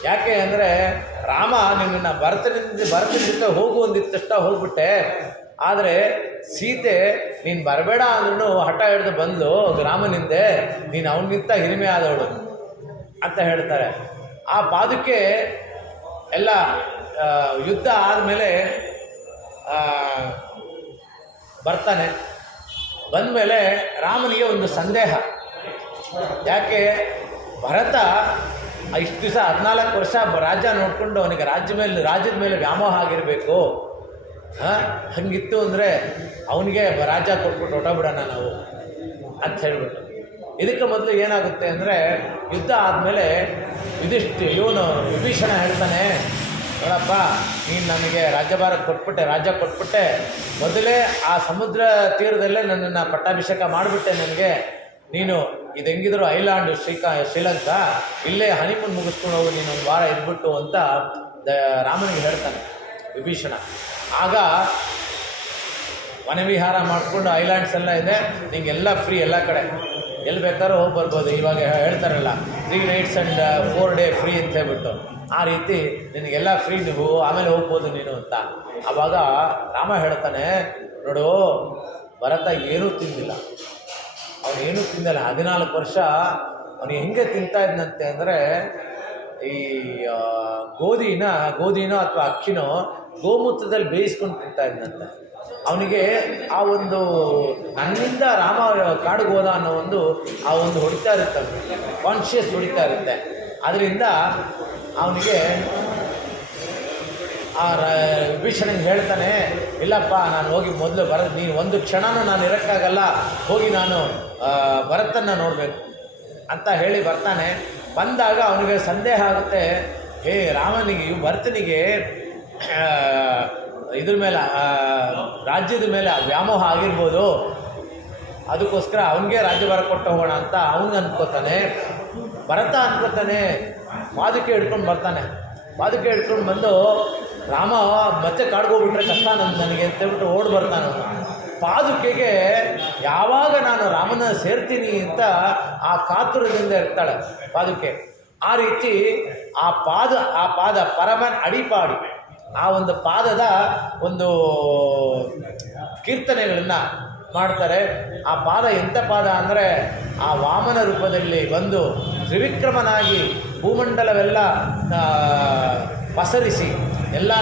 ಯಾಕೆ ಅಂದರೆ ರಾಮ ನಿನ್ನನ್ನು ಭರತನಿಂದ ಹೋಗು ಅಂದಿತ್ತಷ್ಟ ಹೋಗ್ಬಿಟ್ಟೆ. ಆದರೆ ಸೀತೆ ನೀನು ಬರಬೇಡ ಅಂದ್ರೂ ಹಠ ಹಿಡಿದು ಬಂದು ರಾಮನಿಂದೆ, ನೀನು ಅವನಿಗಿಂತ ಹಿರಿಮೆ ಆದವಳು ಅಂತ ಹೇಳ್ತಾರೆ. ಆ ಪಾದುಕೆ ಎಲ್ಲ ಯುದ್ಧ ಆದಮೇಲೆ ಬರ್ತಾನೆ. ಬಂದಮೇಲೆ ರಾಮನಿಗೆ ಒಂದು ಸಂದೇಹ, ಯಾಕೆ ಭರತ ಇಷ್ಟು ದಿವಸ 14 ವರ್ಷ ರಾಜ್ಯ ನೋಡಿಕೊಂಡು ಅವನಿಗೆ ರಾಜ್ಯದ ಮೇಲೆ ವ್ಯಾಮೋಹ ಆಗಿರಬೇಕು, ಹಂಗಿತ್ತು ಅಂದರೆ ಅವನಿಗೆ ರಾಜ್ಯ ಕೊಟ್ಬಿಟ್ಟು ಹೊಟ್ಟೋಗ್ಬಿಡೋಣ ನಾವು ಅಂತ ಹೇಳಿಬಿಟ್ಟು. ಇದಕ್ಕೆ ಮೊದಲು ಏನಾಗುತ್ತೆ ಅಂದರೆ ಯುದ್ಧ ಆದಮೇಲೆ ವಿಭೀಷಣ ಹೇಳ್ತಾನೆ, ನೋಡಪ್ಪ ನೀನು ನನಗೆ ರಾಜ್ಯ ಕೊಟ್ಬಿಟ್ಟೆ, ಮೊದಲೇ ಆ ಸಮುದ್ರ ತೀರದಲ್ಲೇ ನನ್ನನ್ನು ಪಟ್ಟಾಭಿಷೇಕ ಮಾಡಿಬಿಟ್ಟೆ, ನನಗೆ ನೀನು ಇದು ಹೆಂಗಿದ್ರು ಐಲ್ಯಾಂಡ್ ಶ್ರೀಲಂಕಾ, ಇಲ್ಲೇ ಹನಿಮೂನ್ ಮುಗಿಸ್ಕೊಂಡು ಹೋಗು, ನೀನು ಒಂದು ವಾರ ಇದ್ಬಿಟ್ಟು ಅಂತ ರಾಮನಿಗೆ ಹೇಳ್ತಾನೆ ವಿಭೀಷಣ. ಆಗ ವನವಿಹಾರ ಮಾಡಿಕೊಂಡು ಐಲ್ಯಾಂಡ್ಸ್ ಎಲ್ಲ ಇದೆ, ನಿಂಗೆಲ್ಲ ಫ್ರೀ, ಎಲ್ಲ ಕಡೆ ಎಲ್ಲಿ ಬೇಕಾದ್ರೂ ಹೋಗಿ ಬರ್ಬೋದು. ಇವಾಗ ಹೇಳ್ತಾರಲ್ಲ 3 nights and 4 days ಫ್ರೀ ಅಂತ ಹೇಳ್ಬಿಟ್ಟು, ಆ ರೀತಿ ನಿನಗೆಲ್ಲ ಫ್ರೀ, ನೀವು ಆಮೇಲೆ ಹೋಗ್ಬೋದು ನೀನು ಅಂತ. ಆವಾಗ ರಾಮ ಹೇಳ್ತಾನೆ, ನೋಡು ಭರತ ಏನೂ ತಿಂದಿಲ್ಲ, ಅವನೇನೂ ತಿಂದಿಲ್ಲ. 14 ವರ್ಷ ಅವನು ಹೆಂಗೆ ತಿಂತಾ ಇದ್ದಂತೆ ಅಂದರೆ ಈ ಗೋಧಿನೋ ಅಥವಾ ಅಕ್ಕಿನೋ ಗೋಮೂತ್ರದಲ್ಲಿ ಬೇಯಿಸ್ಕೊಂಡು ತಿಂತಾ ಇದ್ದಂತೆ. ಅವನಿಗೆ ಆ ಒಂದು ನನ್ನಿಂದ ರಾಮ ಕಾಡಿಗೆ ಹೋದ ಅನ್ನೋ ಒಂದು ಹೊಡಿತಾ ಇರುತ್ತೆ, ಕಾನ್ಷಿಯಸ್ ಹೊಡಿತಾ ಇರುತ್ತೆ. ಅದರಿಂದ ಅವನಿಗೆ ಆ ವಿಭೀಷಣಂಗೆ ಹೇಳ್ತಾನೆ, ಇಲ್ಲಪ್ಪ ನಾನು ಹೋಗಿ ಮೊದಲು ನೀನು ಒಂದು ಕ್ಷಣನೂ ನಾನು ಇರೋಕ್ಕಾಗಲ್ಲ, ಹೋಗಿ ನಾನು ಭರತನ್ನು ನೋಡಬೇಕು ಅಂತ ಹೇಳಿ ಬರ್ತಾನೆ. ಬಂದಾಗ ಅವನಿಗೆ ಸಂದೇಹ ಆಗುತ್ತೆ, ಭರತನಿಗೆ ಇದ್ರ ಮೇಲೆ ರಾಜ್ಯದ ಮೇಲೆ ವ್ಯಾಮೋಹ ಆಗಿರ್ಬೋದು, ಅದಕ್ಕೋಸ್ಕರ ಅವನಿಗೆ ರಾಜ್ಯಭಾರ ಕೊಟ್ಟು ಹೋಗೋಣ ಅಂತ ಅವನಿಗೆ ಅಂದ್ಕೋತಾನೆ. ಭರತ ಅಂದ್ಕೋತಾನೆ, ಪಾದುಕೆ ಹಿಡ್ಕೊಂಡು ಬರ್ತಾನೆ. ಪಾದುಕೆ ಹಿಡ್ಕೊಂಡು ಬಂದು, ರಾಮ ಮತ್ತೆ ಕಾಡ್ಗೋಗ್ಬಿಟ್ರೆ ಕಷ್ಟ ನನಗೆ ಅಂತೇಳ್ಬಿಟ್ಟು ಓಡಿ ಬರ್ತಾನೆ. ಪಾದುಕೆಗೆ ಯಾವಾಗ ನಾನು ರಾಮನ ಸೇರ್ತೀನಿ ಅಂತ ಆ ಕಾತುರದಿಂದ ಇರ್ತಾಳೆ ಪಾದುಕೆ. ಆ ರೀತಿ ಆ ಪಾದ ಪರಮನ್ ಅಡಿಪಾಡಿ, ಆ ಒಂದು ಪಾದದ ಒಂದು ಕೀರ್ತನೆಗಳನ್ನು ಮಾಡ್ತಾರೆ. ಆ ಪಾದ ಎಂಥ ಪಾದ ಅಂದರೆ, ಆ ವಾಮನ ರೂಪದಲ್ಲಿ ಬಂದು ತ್ರಿವಿಕ್ರಮನಾಗಿ ಭೂಮಂಡಲವೆಲ್ಲ ಪಸರಿಸಿ ಎಲ್ಲ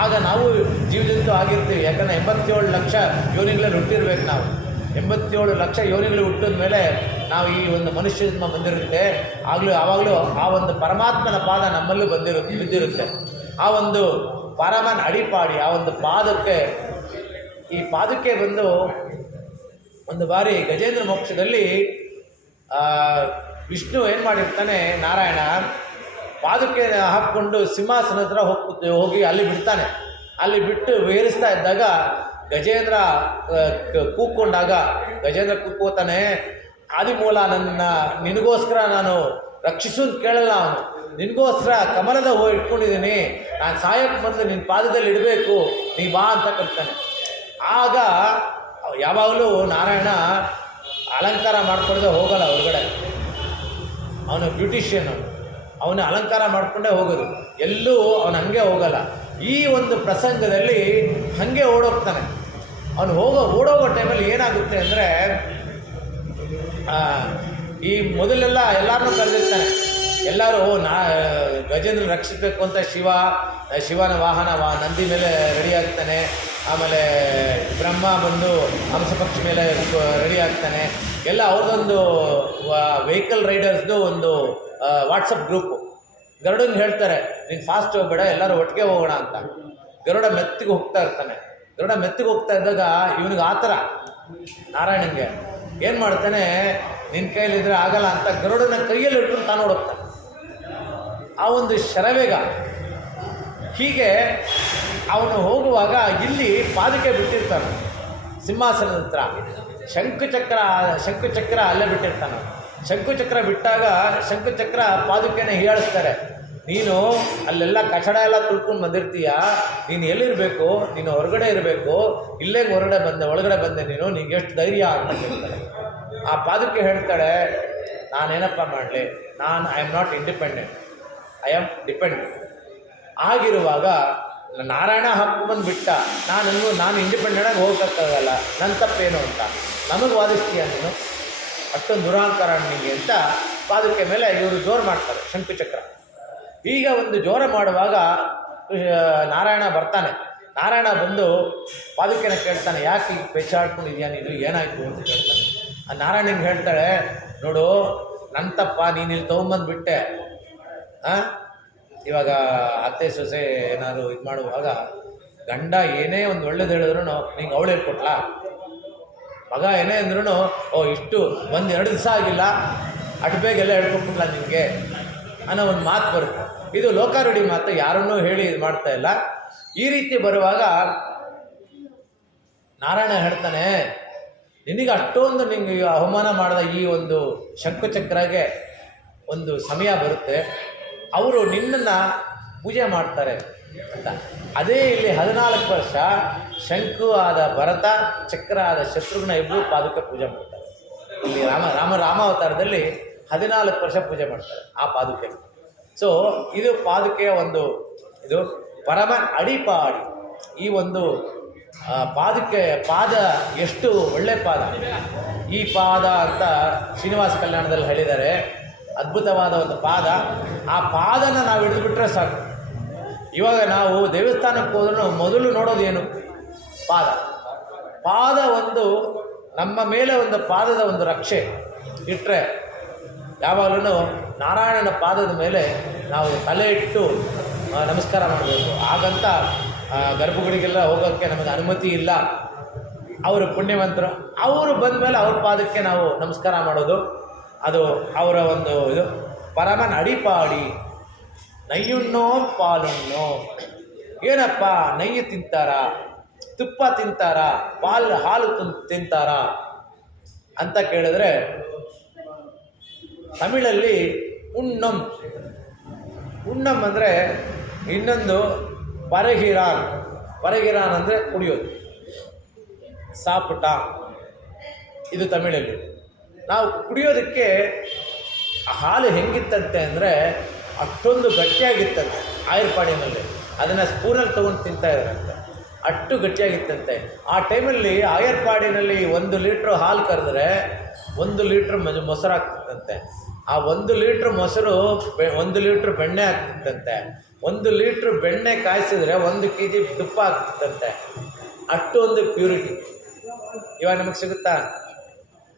ಆಗ ನಾವು ಜೀವಜಂತು ಆಗಿರ್ತೀವಿ. ಯಾಕಂದರೆ 87 ಲಕ್ಷ ಯೋನಿಗಳಲ್ಲಿ ಹುಟ್ಟಿರ್ಬೇಕು ನಾವು. 87 ಲಕ್ಷ ಯೋನಿಗಳು ಹುಟ್ಟಿದ ಮೇಲೆ ನಾವು ಈ ಒಂದು ಮನುಷ್ಯ ಜನ್ಮ ಬಂದಿರುತ್ತೆ. ಆವಾಗಲೂ ಆ ಒಂದು ಪರಮಾತ್ಮನ ಪಾದ ನಮ್ಮಲ್ಲೂ ಬಿದ್ದಿರುತ್ತೆ. ಆ ಒಂದು ಪರಮನ ಅಡಿಪಾಡಿ, ಆ ಒಂದು ಈ ಪಾದಕ್ಕೆ ಬಂದು ಒಂದು ಬಾರಿ ಗಜೇಂದ್ರ ಮೋಕ್ಷದಲ್ಲಿ ವಿಷ್ಣು ಏನು ಮಾಡಿರ್ತಾನೆ, ನಾರಾಯಣ ಪಾದಕ್ಕೆ ಹಾಕ್ಕೊಂಡು ಸಿಂಹಾಸನ ಹತ್ರ ಹೋಗಿ ಅಲ್ಲಿ ಬಿಡ್ತಾನೆ. ಅಲ್ಲಿ ಬಿಟ್ಟು ಏರಿಸ್ತಾ ಇದ್ದಾಗ ಗಜೇಂದ್ರ ಕೂಕ್ಕೊಂಡಾಗ ಗಜೇಂದ್ರ ಕೂಕ್ಕೋತಾನೆ, ಆದಿಮೂಲ ನಿನಗೋಸ್ಕರ ನಾನು ರಕ್ಷಿಸು ಅಂತ ಕೇಳಲ್ಲ ಅವನು, ನಿನಗೋಸ್ಕರ ಕಮಲದ ಹೂ ಇಟ್ಕೊಂಡಿದ್ದೀನಿ, ನಾನು ಸಾಯಕ್ಕೆ ಮೊದಲು ನಿನ್ನ ಪಾದದಲ್ಲಿ ಇಡಬೇಕು, ನೀ ಬಾ ಅಂತ ಕರ್ತಾನೆ. ಆಗ ಯಾವಾಗಲೂ ನಾರಾಯಣ ಅಲಂಕಾರ ಮಾಡ್ಕೊಳ್ಳದೆ ಹೋಗಲ್ಲ ಹೊರಗಡೆ. ಅವನು ಬ್ಯೂಟಿಷಿಯನ್, ಅವನು ಅಲಂಕಾರ ಮಾಡಿಕೊಂಡೇ ಹೋಗೋದು, ಎಲ್ಲೂ ಅವನು ಹಾಗೆ ಹೋಗಲ್ಲ. ಈ ಒಂದು ಪ್ರಸಂಗದಲ್ಲಿ ಹಾಗೆ ಓಡೋಗ್ತಾನೆ. ಅವನು ಓಡೋಗೋ ಟೈಮಲ್ಲಿ ಏನಾಗುತ್ತೆ ಅಂದರೆ, ಈ ಮೊದಲೆಲ್ಲ ಎಲ್ಲರನ್ನೂ ಕರೆದಿರ್ತಾನೆ. ಎಲ್ಲರೂ ಗಜೇಂದ್ರ ರಕ್ಷಿಸಬೇಕು ಅಂತ ಶಿವನ ವಾಹನ ನಂದಿ ಮೇಲೆ ರೆಡಿ ಆಗ್ತಾನೆ. ಆಮೇಲೆ ಬ್ರಹ್ಮ ಬಂದು ಹಂಸಪಕ್ಷಿ ಮೇಲೆ ರೆಡಿ ಆಗ್ತಾನೆ. ಎಲ್ಲ ಅವ್ರದ್ದೊಂದು ವೆಹಿಕಲ್ ರೈಡರ್ಸ್ದು ಒಂದು ವಾಟ್ಸಪ್ ಗ್ರೂಪು. ಗರುಡಂಗೆ ಹೇಳ್ತಾರೆ, ನೀನು ಫಾಸ್ಟ್ ಹೋಗಬೇಡ, ಎಲ್ಲರೂ ಒಟ್ಟಿಗೆ ಹೋಗೋಣ ಅಂತ. ಗರುಡ ಮೆತ್ತಿಗೆ ಹೋಗ್ತಾ ಇರ್ತಾನೆ. ಗರುಡ ಮೆತ್ತಿಗೆ ಹೋಗ್ತಾ ಇದ್ದಾಗ ಇವನಿಗೆ ಆ ಥರ ನಾರಾಯಣಂಗೆ ಏನು ಮಾಡ್ತಾನೆ, ನಿನ್ನ ಕೈಲಿದ್ರೆ ಆಗಲ್ಲ ಅಂತ ಗರುಡನ ಕೈಯಲ್ಲಿ ಇಟ್ಕೊಂಡು ತಾನು ಹೋಗ್ತಾನೆ. ಆ ಒಂದು ಶರವೇಗ. ಹೀಗೆ ಅವನು ಹೋಗುವಾಗ ಇಲ್ಲಿ ಪಾದಕೆ ಬಿಟ್ಟಿರ್ತಾನೆ ಸಿಂಹಾಸನದ ಹತ್ರ. ಶಂಕುಚಕ್ರ ಅಲ್ಲೇ ಬಿಟ್ಟಿರ್ತಾನೆ. ಶಂಕುಚಕ್ರ ಬಿಟ್ಟಾಗ ಶಂಕುಚಕ್ರ ಪಾದುಕೆನ ಹೀಯಾಳಿಸ್ತಾರೆ. ನೀನು ಅಲ್ಲೆಲ್ಲ ಕಚಡ ಎಲ್ಲ ತುಳ್ಕೊಂಡು ಬಂದಿರ್ತೀಯ, ನೀನು ಎಲ್ಲಿರಬೇಕು, ನೀನು ಹೊರಗಡೆ ಇರಬೇಕು, ಇಲ್ಲೇ ಒಳಗಡೆ ಬಂದೆ ನೀನು, ನಿಂಗೆ ಎಷ್ಟು ಧೈರ್ಯ ಅಂತ ಹೇಳ್ತಾಳೆ. ಆ ಪಾದುಕೆ ಹೇಳ್ತಾಳೆ, ನಾನೇನಪ್ಪ ಮಾಡಲಿ, I am not independent, I am dependent. ಆಗಿರುವಾಗ ನಾರಾಯಣ ಹಾಕ್ಕೊಂಡ್ಬಂದು ಬಿಟ್ಟ, ನಾನು ಇಂಡಿಪೆಂಡೆಂಟಾಗಿ ಹೋಗೋಕ್ಕಾಗಲ್ಲ, ನನ್ನ ತಪ್ಪೇನು ಅಂತ ನಮಗೆ ವಾದಿಸ್ತೀಯ ನೀನು, ಅಷ್ಟೊಂದು ದುರಹಂಕಾರ ನಿಮಗೆ ಅಂತ ಪಾದುಕೆ ಮೇಲೆ ಇವರು ಜೋರು ಮಾಡ್ತಾರೆ ಶಂಕುಚಕ್ರ. ಈಗ ಒಂದು ಜೋರ ಮಾಡುವಾಗ ನಾರಾಯಣ ಬರ್ತಾನೆ. ನಾರಾಯಣ ಬಂದು ಪಾದುಕೆನ ಕೇಳ್ತಾನೆ, ಯಾಕೆ ಈಗ ಪೆಚ್ಚಾಡ್ಕೊಂಡಿದ್ಯಾ ನೀನು, ಏನಾಯಿತು ಅಂತ ಕೇಳ್ತಾನೆ. ಆ ನಾರಾಯಣ ಹಿಂಗೆ ಹೇಳ್ತಾಳೆ, ನೋಡು ನನ್ನ ತಪ್ಪ, ನೀನು ಇಲ್ಲಿ ತೊಗೊಂಬಂದುಬಿಟ್ಟೆ. ಇವಾಗ ಅತ್ತೆ ಸೊಸೆ ಏನಾದ್ರು ಇದು ಮಾಡುವಾಗ ಗಂಡ ಏನೇ ಒಂದು ಒಳ್ಳೇದು ಹೇಳಿದ್ರು ನಿಂಗೆ ಅವಳು ಹೇಳ್ಕೊಟ್ಲಾ, ಮಗ ಏನೇ ಅಂದ್ರೂ ಇಷ್ಟು ಒಂದು 2 ದಿವಸ ಆಗಿಲ್ಲ ಅಷ್ಟು ಬೇಗ ಎಲ್ಲ ಹೇಳ್ಕೊಟ್ಬಿಟ್ಲ ನಿನಗೆ ಅನ್ನೋ ಒಂದು ಮಾತು ಬರುತ್ತೆ. ಇದು ಲೋಕಾರೂಢಿ ಮಾತು, ಯಾರನ್ನೂ ಹೇಳಿ ಇದು ಮಾಡ್ತಾ ಇಲ್ಲ. ಈ ರೀತಿ ಬರುವಾಗ ನಾರಾಯಣ ಹೇಳ್ತಾನೆ, ನಿನಗೆ ಅಷ್ಟೊಂದು ನಿಂಗೆ ಅವಮಾನ ಮಾಡಿದ ಈ ಒಂದು ಶಂಕುಚಕ್ರಗೆ ಒಂದು ಸಮಯ ಬರುತ್ತೆ, ಅವರು ನಿನ್ನನ್ನು ಪೂಜೆ ಮಾಡ್ತಾರೆ ಅಂತ. ಅದೇ ಇಲ್ಲಿ 14 ವರ್ಷ ಶಂಕು ಆದ ಭರತ, ಚಕ್ರ ಆದ ಶತ್ರುಘ್ನ ಇಬ್ಬರು ಪಾದುಕೆ ಪೂಜೆ ಮಾಡ್ತಾರೆ. ಇಲ್ಲಿ ರಾಮಾವತಾರದಲ್ಲಿ 14 ವರ್ಷ ಪೂಜೆ ಮಾಡ್ತಾರೆ ಆ ಪಾದುಕೆ. ಸೊ ಇದು ಪಾದುಕೆಯ ಒಂದು ಇದು ಪರಮ ಅಡಿಪಾಡಿ. ಈ ಒಂದು ಪಾದುಕೆ ಪಾದ ಎಷ್ಟು ಒಳ್ಳೆ ಪಾದ, ಈ ಪಾದ ಅಂತ ಶ್ರೀನಿವಾಸ ಕಲ್ಯಾಣದಲ್ಲಿ ಹೇಳಿದ್ದಾರೆ. ಅದ್ಭುತವಾದ ಒಂದು ಪಾದ. ಆ ಪಾದನ ನಾವು ಹಿಡಿದುಬಿಟ್ರೆ ಸಾಕು. ಇವಾಗ ನಾವು ದೇವಸ್ಥಾನಕ್ಕೆ ಹೋದ್ರೂ ಮೊದಲು ನೋಡೋದೇನು? ಪಾದ ಒಂದು ನಮ್ಮ ಮೇಲೆ ಒಂದು ಪಾದದ ಒಂದು ರಕ್ಷೆ ಇಟ್ಟರೆ ಯಾವಾಗಲೂ ನಾರಾಯಣನ ಪಾದದ ಮೇಲೆ ನಾವು ತಲೆ ಇಟ್ಟು ನಮಸ್ಕಾರ ಮಾಡಬೇಕು. ಹಾಗಂತ ಗರ್ಭಗುಡಿಗೆಲ್ಲ ಹೋಗೋಕ್ಕೆ ನಮಗೆ ಅನುಮತಿ ಇಲ್ಲ. ಅವರು ಪುಣ್ಯವಂತರು, ಅವರು ಬಂದ ಮೇಲೆ ಅವ್ರ ಪಾದಕ್ಕೆ ನಾವು ನಮಸ್ಕಾರ ಮಾಡೋದು, ಅದು ಅವರ ಒಂದು ಇದು. ಪರಮನ ಅಡಿಪಾಡಿ ನಯ್ಯುಣ್ಣೋ ಪಾಲುಣ್ಣೋ. ಏನಪ್ಪ ನಯ್ಯು ತಿಂತಾರ, ತುಪ್ಪ ತಿಂತಾರ, ಹಾಲು ತಿಂತಾರ ಅಂತ ಕೇಳಿದ್ರೆ ತಮಿಳಲ್ಲಿ ಉಣ್ಣಂ ಅಂದರೆ ಇನ್ನೊಂದು ಪರಗಿರಾನ್ ಅಂದರೆ ಕುಡಿಯೋದು, ಸಾಪುಟ. ಇದು ತಮಿಳಲ್ಲಿ. ನಾವು ಕುಡಿಯೋದಕ್ಕೆ ಹಾಲು ಹೆಂಗಿತ್ತಂತೆ ಅಂದರೆ ಅಷ್ಟೊಂದು ಗಟ್ಟಿಯಾಗಿತ್ತಂತೆ ಆಯರ್ಪಾಡಿನಲ್ಲಿ. ಅದನ್ನು ಸ್ಪೂನಲ್ಲಿ ತೊಗೊಂಡು ತಿಂತಾ ಇದ್ದಾರಂತೆ, ಅಷ್ಟು ಗಟ್ಟಿಯಾಗಿತ್ತಂತೆ. ಆ ಟೈಮಲ್ಲಿ ಆಯರ್ಪಾಡಿನಲ್ಲಿ 1 ಲೀಟ್ರ್ ಹಾಲು ಕರೆದ್ರೆ 1 ಲೀಟ್ರ್ ಮೊಸರು ಆಗ್ತಿತ್ತಂತೆ. ಆ 1 ಲೀಟ್ರ್ ಮೊಸರು 1 ಲೀಟ್ರ್ ಬೆಣ್ಣೆ ಆಗ್ತಿತ್ತಂತೆ. 1 ಲೀಟ್ರ್ ಬೆಣ್ಣೆ ಕಾಯಿಸಿದ್ರೆ 1 kg ತುಪ್ಪ ಆಗ್ತಿತ್ತಂತೆ. ಅಷ್ಟೊಂದು ಪ್ಯೂರಿಟಿ ಇವಾಗ ನಮಗೆ ಸಿಗುತ್ತಾ?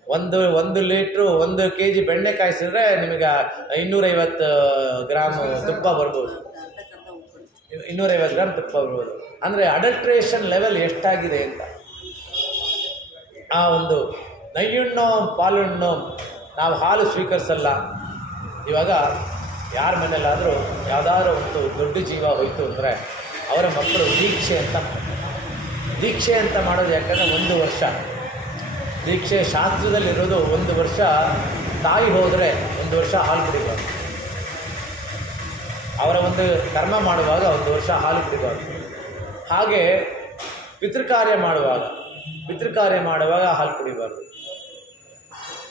1 ಲೀಟ್ರು 1 kg ಬೆಣ್ಣೆ ಕಾಯಿಸಿದ್ರೆ ನಿಮಗೆ 250 ಗ್ರಾಮ್ ತುಪ್ಪ ಬರ್ಬೋದು, 250 ಗ್ರಾಮ್ ತುಪ್ಪ ಬರ್ಬೋದು. ಅಂದರೆ ಅಡಲ್ಟ್ರೇಷನ್ ಲೆವೆಲ್ ಎಷ್ಟಾಗಿದೆ ಅಂತ. ಆ ಒಂದು ನಯ್ಯುಣ್ಣೋ ಪಾಲುಣ್ಣೋ, ನಾವು ಹಾಲು ಸ್ವೀಕರಿಸಲ್ಲ. ಇವಾಗ ಯಾರ ಮನೇಲಾದರೂ ಯಾವುದಾದ್ರೂ ಒಂದು ದೊಡ್ಡ ಜೀವ ಹೋಯಿತು ಅಂದರೆ ಅವರ ಮಕ್ಕಳು ದೀಕ್ಷೆ ಅಂತ ಮಾಡೋದು. ಯಾಕಂದರೆ 1 ವರ್ಷ ದೀಕ್ಷೆ ಶಾಸ್ತ್ರದಲ್ಲಿರೋದು. 1 ವರ್ಷ ತಾಯಿ ಹೋದರೆ 1 ವರ್ಷ ಹಾಲು ಕುಡಿಬಾರ್ದು. ಅವರ ಒಂದು ಕರ್ಮ ಮಾಡುವಾಗ 1 ವರ್ಷ ಹಾಲು ಕುಡಿಬಾರ್ದು. ಹಾಗೆ ಪಿತೃಕಾರ್ಯ ಮಾಡುವಾಗ ಹಾಲು ಕುಡಿಬಾರ್ದು.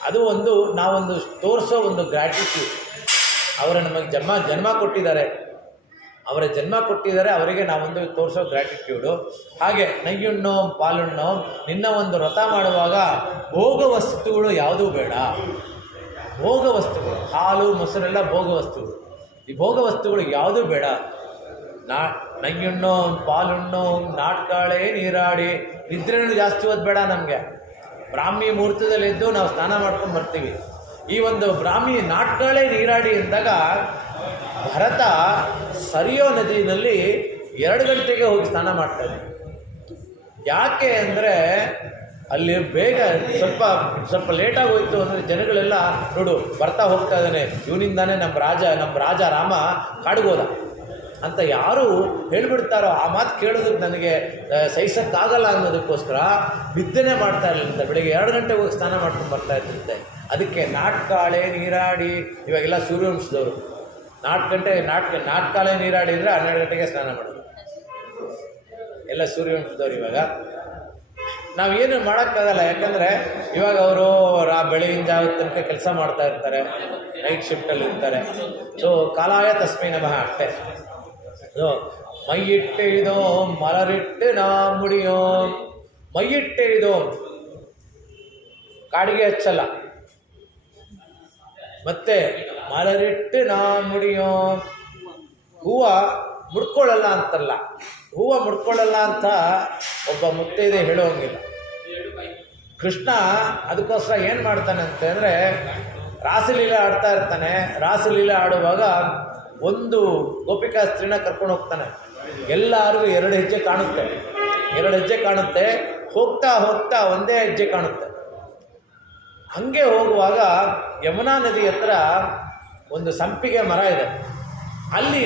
ಅದು ಒಂದು ನಾವೊಂದು ತೋರಿಸೋ ಒಂದು ಗ್ರ್ಯಾಟಿಟ್ಯೂಡ್. ಅವರು ನಮಗೆ ಜನ್ಮ ಕೊಟ್ಟಿದ್ದಾರೆ, ಅವರಿಗೆ ನಾವೊಂದು ತೋರಿಸೋ ಗ್ರ್ಯಾಟಿಟ್ಯೂಡು. ಹಾಗೆ ನಯ್ಯುಣ್ಣೋ ಪಾಲುಣ್ಣೋ, ನಿನ್ನ ಒಂದು ವ್ರತ ಮಾಡುವಾಗ ಭೋಗ ವಸ್ತುಗಳು ಯಾವುದೂ ಬೇಡ. ಭೋಗ ವಸ್ತುಗಳು, ಹಾಲು ಮೊಸರೆಲ್ಲ ಭೋಗ ವಸ್ತುಗಳು. ಈ ಭೋಗ ವಸ್ತುಗಳು ಯಾವುದೂ ಬೇಡ. ನಯ್ಯುಣ್ಣೋ ಪಾಲುಣ್ಣೋ ನಾಟ್ಕಾಳೆ ನೀರಾಡಿ. ನಿದ್ರೆನೂ ಜಾಸ್ತಿ ಓದಬೇಡ ನಮಗೆ. ಬ್ರಾಹ್ಮಿ ಮುಹೂರ್ತದಲ್ಲಿದ್ದು ನಾವು ಸ್ನಾನ ಮಾಡ್ಕೊಂಡು ಬರ್ತೀವಿ. ಈ ಒಂದು ಬ್ರಾಹ್ಮಿ ನಾಟ್ಕಾಳೆ ನೀರಾಡಿ ಅಂದಾಗ ಭರತ ಸರಿಯೋ ನದಿಯಲ್ಲಿ 2 ಗಂಟೆಗೆ ಹೋಗಿ ಸ್ನಾನ ಮಾಡ್ತಾನೆ. ಯಾಕೆ ಅಂದರೆ ಅಲ್ಲಿ ಬೇಗ ಸ್ವಲ್ಪ ಲೇಟಾಗಿ ಹೋಯಿತು ಅಂದರೆ ಜನಗಳೆಲ್ಲ ನೋಡು ಬರ್ತಾ ಹೋಗ್ತಾ ಇದ್ದಾನೆ, ಇವನಿಂದಾನೇ ನಮ್ಮ ರಾಜ ರಾಮ ಕಾಡ್ಗೋದ ಅಂತ ಯಾರು ಹೇಳಿಬಿಡ್ತಾರೋ ಆ ಮಾತು ಕೇಳೋದಕ್ಕೆ ನನಗೆ ಸಹಿಸೋಕ್ಕಾಗಲ್ಲ ಅನ್ನೋದಕ್ಕೋಸ್ಕರ ನಿದ್ದೆನೇ ಮಾಡ್ತಾ ಇರಲಿಲ್ಲ. ಬೆಳಿಗ್ಗೆ 2 ಗಂಟೆಗೆ ಹೋಗಿ ಸ್ನಾನ ಮಾಡ್ಕೊಂಡು ಬರ್ತಾ ಇದ್ದಂತೆ. ಅದಕ್ಕೆ ನಾಟ್ಕಾಳೆ ನೀರಾಡಿ. ಇವಾಗೆಲ್ಲ ಸೂರ್ಯವಂಶದವರು ನಾಟ್ಕಾಳೆ ನೀರಾಡಿ ಅಂದರೆ 12 ಗಂಟೆಗೆ ಸ್ನಾನ ಮಾಡೋದು ಎಲ್ಲ ಸೂರ್ಯವಂಶದವ್ರು. ಇವಾಗ ನಾವೇನು ಮಾಡೋಕ್ಕಾಗಲ್ಲ. ಯಾಕಂದರೆ ಇವಾಗ ಅವರು ಬೆಳಗಿನ ಜಾವದ ತನಕ ಕೆಲಸ ಮಾಡ್ತಾ ಇರ್ತಾರೆ, ನೈಟ್ ಶಿಫ್ಟಲ್ಲಿ ಇರ್ತಾರೆ. ಸೊ ಕಾಲಾಯ ತಸ್ಮೈ ನಮಃ ಅಷ್ಟೇ. ಮೈಯಿಟ್ಟೆಯ್ದೋ ಮಲರಿಟ್ಟು ನಾ ಮುಡಿಯೋ. ಮೈಯಿಟ್ಟೆಯ್ದೋ ಕಾಡಿಗೆ ಹಚ್ಚಲ್ಲ, ಮತ್ತೆ ಮಲರಿಟ್ಟು ನಾ ಮುಡಿಯೋ, ಹೂವು ಮುಡ್ಕೊಳ್ಳಲ್ಲ ಅಂತಲ್ಲ, ಹೂವು ಮುಡ್ಕೊಳ್ಳಲ್ಲ ಅಂತ ಒಬ್ಬ ಮುತ್ತೈದೆ ಹೇಳುವಂಗಿಲ್ಲ. ಕೃಷ್ಣ ಅದಕ್ಕೋಸ್ಕರ ಏನು ಮಾಡ್ತಾನೆ ಅಂತಂದರೆ ರಾಸಲೀಲೆ ಆಡ್ತಾ ಇರ್ತಾನೆ. ರಾಸಲೀಲೆ ಆಡುವಾಗ ಒಂದು ಗೋಪಿಕಾ ಸ್ತ್ರೀನ ಕರ್ಕೊಂಡು ಹೋಗ್ತಾನೆ. ಎಲ್ಲರಿಗೂ 2 ಹೆಜ್ಜೆ ಕಾಣುತ್ತೆ, 2 ಹೆಜ್ಜೆ ಕಾಣುತ್ತೆ. ಹೋಗ್ತಾ ಹೋಗ್ತಾ ಒಂದೇ ಹೆಜ್ಜೆ ಕಾಣುತ್ತೆ. ಹಾಗೆ ಹೋಗುವಾಗ ಯಮುನಾ ನದಿ ಹತ್ರ ಒಂದು ಸಂಪಿಗೆ ಮರ ಇದೆ. ಅಲ್ಲಿ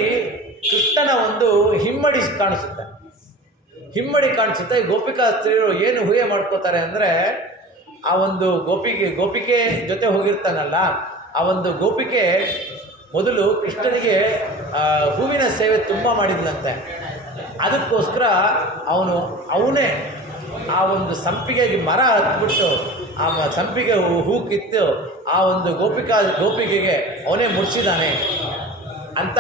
ಕೃಷ್ಣನ ಒಂದು ಹಿಮ್ಮಡಿ ಕಾಣಿಸುತ್ತೆ. ಹಿಮ್ಮಡಿ ಕಾಣಿಸುತ್ತೆ. ಗೋಪಿಕಾ ಸ್ತ್ರೀಯರು ಏನು ಊಹೆ ಮಾಡ್ಕೋತಾರೆ ಅಂದರೆ ಆ ಒಂದು ಗೋಪಿಕೆ ಜೊತೆ ಹೋಗಿರ್ತಾನಲ್ಲ, ಆ ಒಂದು ಗೋಪಿಕೆ ಮೊದಲು ಕೃಷ್ಣನಿಗೆ ಹೂವಿನ ಸೇವೆ ತುಂಬ ಮಾಡಿದ್ನಂತೆ. ಅದಕ್ಕೋಸ್ಕರ ಅವನೇ ಆ ಒಂದು ಸಂಪಿಗೆಗೆ ಮರ ಹತ್ಬಿಟ್ಟು ಆ ಸಂಪಿಗೆ ಹೂ ಕಿತ್ತು ಆ ಒಂದು ಗೋಪಿಕೆಗೆ ಅವನೇ ಮುಡಿಸಿದ್ದಾನೆ ಅಂತ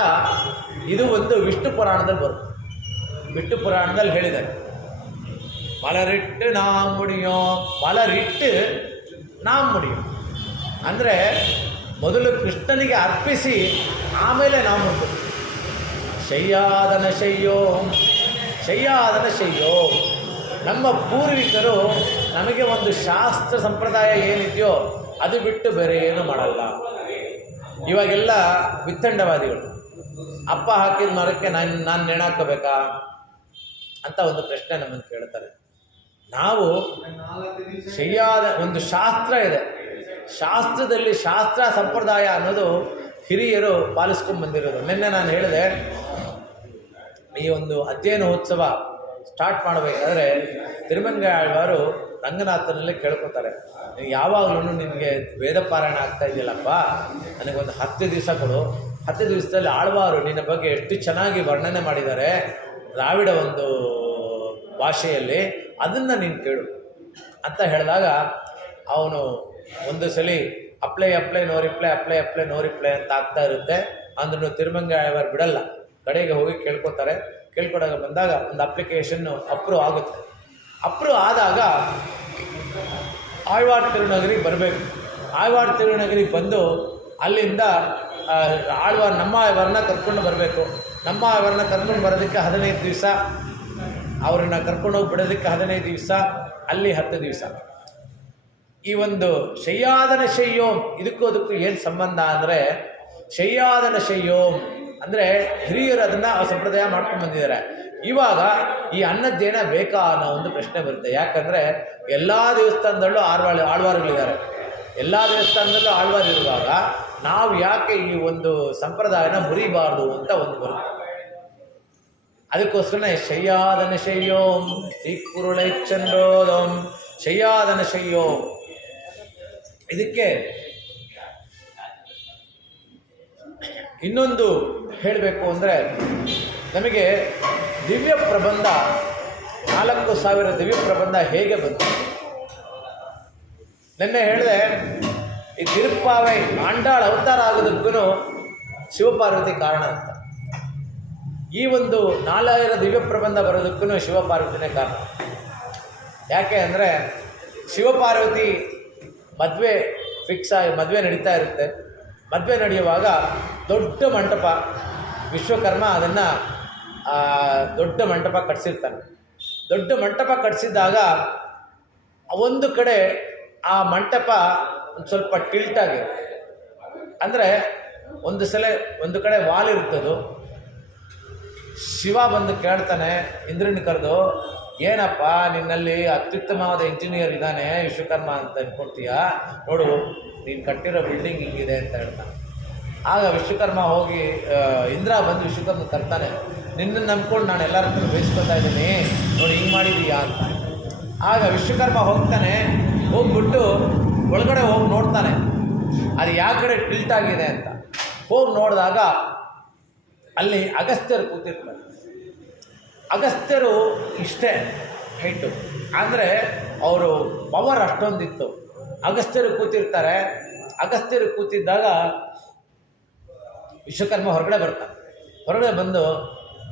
ಇದು ಒಂದು ವಿಷ್ಣು ಪುರಾಣದಲ್ಲಿ ಬರುತ್ತೆ. ವಿಷ್ಣು ಪುರಾಣದಲ್ಲಿ ಹೇಳಿದ್ದಾರೆ, ಮಲರಿಟ್ಟು நாம் முடியும், ಮಲರಿಟ್ಟು நாம் முடியும் ಅಂದರೆ ಮೊದಲು ಕೃಷ್ಣನಿಗೆ ಅರ್ಪಿಸಿ ಆಮೇಲೆ ನಾವು ಮುಟ್ಬೇಕು. ಶಯ್ಯಾದನ ಶಯ್ಯೋ ನಮ್ಮ ಪೂರ್ವಿಕರು ನಮಗೆ ಒಂದು ಶಾಸ್ತ್ರ ಸಂಪ್ರದಾಯ ಏನಿದೆಯೋ ಅದು ಬಿಟ್ಟು ಬೇರೆ ಏನು ಮಾಡಲ್ಲ. ಇವಾಗೆಲ್ಲ ವಿತ್ತಂಡವಾದಿಗಳು ಅಪ್ಪ ಹಾಕಿದ ಮರಕ್ಕೆ ನಾನು ನೇಣಾಕೋಬೇಕಾ ಅಂತ ಒಂದು ಪ್ರಶ್ನೆ ನಮ್ಮನ್ನು ಕೇಳ್ತಾರೆ. ನಾವು ಸರಿಯಾದ ಒಂದು ಶಾಸ್ತ್ರ ಇದೆ, ಶಾಸ್ತ್ರದಲ್ಲಿ ಶಾಸ್ತ್ರ ಸಂಪ್ರದಾಯ ಅನ್ನೋದು ಹಿರಿಯರು ಪಾಲಿಸ್ಕೊಂಡು ಬಂದಿರೋದು. ನಿನ್ನೆ ನಾನು ಹೇಳಿದೆ, ಈ ಒಂದು ಅಧ್ಯಯನೋತ್ಸವ ಸ್ಟಾರ್ಟ್ ಮಾಡಬೇಕಾದ್ರೆ ತಿರುಮಂಗೈ ಆಳ್ವಾರು ರಂಗನಾಥನಲ್ಲಿ ಕೇಳ್ಕೊತಾರೆ, ಯಾವಾಗಲೂ ನಿನಗೆ ವೇದ ಪಾರಾಯಣ ಆಗ್ತಾ ಇದೆಯಲ್ಲಪ್ಪ, ನನಗೊಂದು 10 ದಿವಸ ಕೊಡು. 10 ದಿವಸದಲ್ಲಿ ಆಳ್ವಾರು ನಿನ್ನ ಬಗ್ಗೆ ಎಷ್ಟು ಚೆನ್ನಾಗಿ ವರ್ಣನೆ ಮಾಡಿದ್ದಾರೆ ದ್ರಾವಿಡ ಒಂದು ಭಾಷೆಯಲ್ಲಿ, ಅದನ್ನು ನೀನು ಕೇಳು ಅಂತ ಹೇಳಿದಾಗ ಅವನು ಒಂದು ಸಲ ಅಪ್ಲೈ ನೋ ರಿಪ್ಲೈ ಅಂತ ಆಗ್ತಾ ಇರುತ್ತೆ. ಅಂದ್ರೂ ತಿರುಮಂಗೈ ಆಳ್ವಾರು ಬಿಡಲ್ಲ, ಕಡೆಗೆ ಹೋಗಿ ಕೇಳ್ಕೊತಾರೆ. ಕೇಳ್ಕೊಡಾಗ ಬಂದಾಗ ಒಂದು ಅಪ್ಲಿಕೇಶನ್ನು ಅಪ್ರೂವ್ ಆಗುತ್ತೆ. ಅಪ್ರೂವ್ ಆದಾಗ ಆಳ್ವಾರ್ ತಿರುನಗರಿಗೆ ಬರಬೇಕು. ಆಳ್ವಾರ್ ತಿರುನಗರಿಗೆ ಬಂದು ಅಲ್ಲಿಂದ ನಮ್ಮ ಆಳ್ವಾರನ್ನ ಕರ್ಕೊಂಡು ಬರಬೇಕು. ನಮ್ಮ ಆಳ್ವಾರನ್ನ ಕರ್ಕೊಂಡು ಬರೋದಕ್ಕೆ 15 ದಿವಸ, ಅವ್ರನ್ನ ಕರ್ಕೊಂಡೋಗಿ ಬಿಡೋದಕ್ಕೆ 15 ದಿವಸ, ಅಲ್ಲಿ 10 ದಿವಸ. ಈ ಒಂದು ಶಯ್ಯಾದನ ಶಯ್ಯೋಂ ಇದಕ್ಕೂ ಏನು ಸಂಬಂಧ ಅಂದರೆ, ಶಯ್ಯಾದನ ಶಯ್ಯೋಂ ಅಂದರೆ ಹಿರಿಯರು ಅದನ್ನು ಸಂಪ್ರದಾಯ ಮಾಡ್ಕೊಂಡು ಬಂದಿದ್ದಾರೆ. ಇವಾಗ ಈ ಅನ್ನದ್ದೇನ ಬೇಕಾ ಅನ್ನೋ ಒಂದು ಪ್ರಶ್ನೆ ಬರುತ್ತೆ. ಯಾಕಂದರೆ ಎಲ್ಲ ದೇವಸ್ಥಾನದಲ್ಲೂ ಆಳ್ವಾರುಗಳಿದ್ದಾರೆ. ಎಲ್ಲ ದೇವಸ್ಥಾನದಲ್ಲೂ ಆಳ್ವಾರು ಇರುವಾಗ ನಾವು ಯಾಕೆ ಈ ಒಂದು ಸಂಪ್ರದಾಯನ ಮುರಿಬಾರ್ದು ಅಂತ ಒಂದು ಬರುತ್ತೆ. ಅದಕ್ಕೋಸ್ಕರನೇ ಶಯ್ಯಾದನ ಶಯ್ಯೋಂ ಶ್ರೀಕುರುಳೈಚಂದ್ರೋದಂ ಶಯ್ಯಾದನ ಶಯ್ಯೋಂ. ಇದಕ್ಕೆ ಇನ್ನೊಂದು ಹೇಳಬೇಕು ಅಂದರೆ, ನಮಗೆ ದಿವ್ಯ ಪ್ರಬಂಧ 4,000 ದಿವ್ಯ ಪ್ರಬಂಧ ಹೇಗೆ ಬಂತು? ನಿನ್ನೆ ಹೇಳಿದೆ, ಈ ತಿರುಪ್ಪಾವೈ ಆಂಡಾಳ್ ಅವತಾರ ಆಗೋದಕ್ಕೂ ಶಿವಪಾರ್ವತಿ ಕಾರಣ ಅಂತ. ಈ ಒಂದು 4,000 ದಿವ್ಯ ಪ್ರಬಂಧ ಬರೋದಕ್ಕೂ ಶಿವಪಾರ್ವತಿನೇ ಕಾರಣ. ಯಾಕೆ ಅಂದರೆ ಶಿವಪಾರ್ವತಿ ಮದುವೆ ನಡೀತಾ ಇರುತ್ತೆ. ಮದುವೆ ನಡೆಯುವಾಗ ದೊಡ್ಡ ಮಂಟಪ, ವಿಶ್ವಕರ್ಮ ಅದನ್ನು ದೊಡ್ಡ ಮಂಟಪ ಕಟ್ಸಿರ್ತಾನೆ. ದೊಡ್ಡ ಮಂಟಪ ಕಟ್ಸಿದ್ದಾಗ ಒಂದು ಕಡೆ ಆ ಮಂಟಪ ಒಂದು ಸ್ವಲ್ಪ ಟಿಲ್ಟಾಗಿ, ಅಂದರೆ ಒಂದು ಕಡೆ ವಾಲ್ ಇರ್ತದು. ಶಿವ ಬಂದು ಕೇಳ್ತಾನೆ ಇಂದ್ರನ ಕರೆದು, ಏನಪ್ಪ ನಿನ್ನಲ್ಲಿ ಅತ್ಯುತ್ತಮವಾದ ಇಂಜಿನಿಯರ್ ಇದ್ದಾನೆ ವಿಶ್ವಕರ್ಮ ಅಂತ ಅನ್ಕೊಳ್ತೀಯಾ, ನೋಡು ನೀನು ಕಟ್ಟಿರೋ ಬಿಲ್ಡಿಂಗ್ ಹಿಂಗಿದೆ ಅಂತ ಹೇಳ್ತಾನೆ. ಆಗ ವಿಶ್ವಕರ್ಮ ಹೋಗಿ ಇಂದ್ರ ಬಂದು ವಿಶ್ವಕರ್ಮ ತರ್ತಾನೆ, ನಿನ್ನನ್ನು ನಂಬ್ಕೊಂಡು ನಾನು ಎಲ್ಲರ ಹತ್ರ ಬೇಯಿಸ್ಕೊತಾ ಇದ್ದೀನಿ, ನೋಡಿ ಹಿಂಗೆ ಮಾಡಿದೀಯಾ ಅಂತ. ಆಗ ವಿಶ್ವಕರ್ಮ ಹೋಗ್ತಾನೆ, ಹೋಗ್ಬಿಟ್ಟು ಒಳಗಡೆ ಹೋಗಿ ನೋಡ್ತಾನೆ ಅದು ಯಾವ ಕಡೆ ಟಿಲ್ಟ್ ಆಗಿದೆ ಅಂತ. ಹೋಗಿ ನೋಡಿದಾಗ ಅಲ್ಲಿ ಅಗಸ್ತ್ಯರು ಕೂತಿರ್ತಾರೆ. ಅಗಸ್ತ್ಯರು ಇಷ್ಟೇ ಹೈಟು, ಅಂದರೆ ಅವರು ಪವರ್ ಅಷ್ಟೊಂದಿತ್ತು. ಅಗಸ್ತ್ಯರು ಕೂತಿರ್ತಾರೆ. ಅಗಸ್ತ್ಯರು ಕೂತಿದ್ದಾಗ ವಿಶ್ವಕರ್ಮ ಹೊರಗಡೆ ಬರ್ತಾನೆ. ಹೊರಗಡೆ ಬಂದು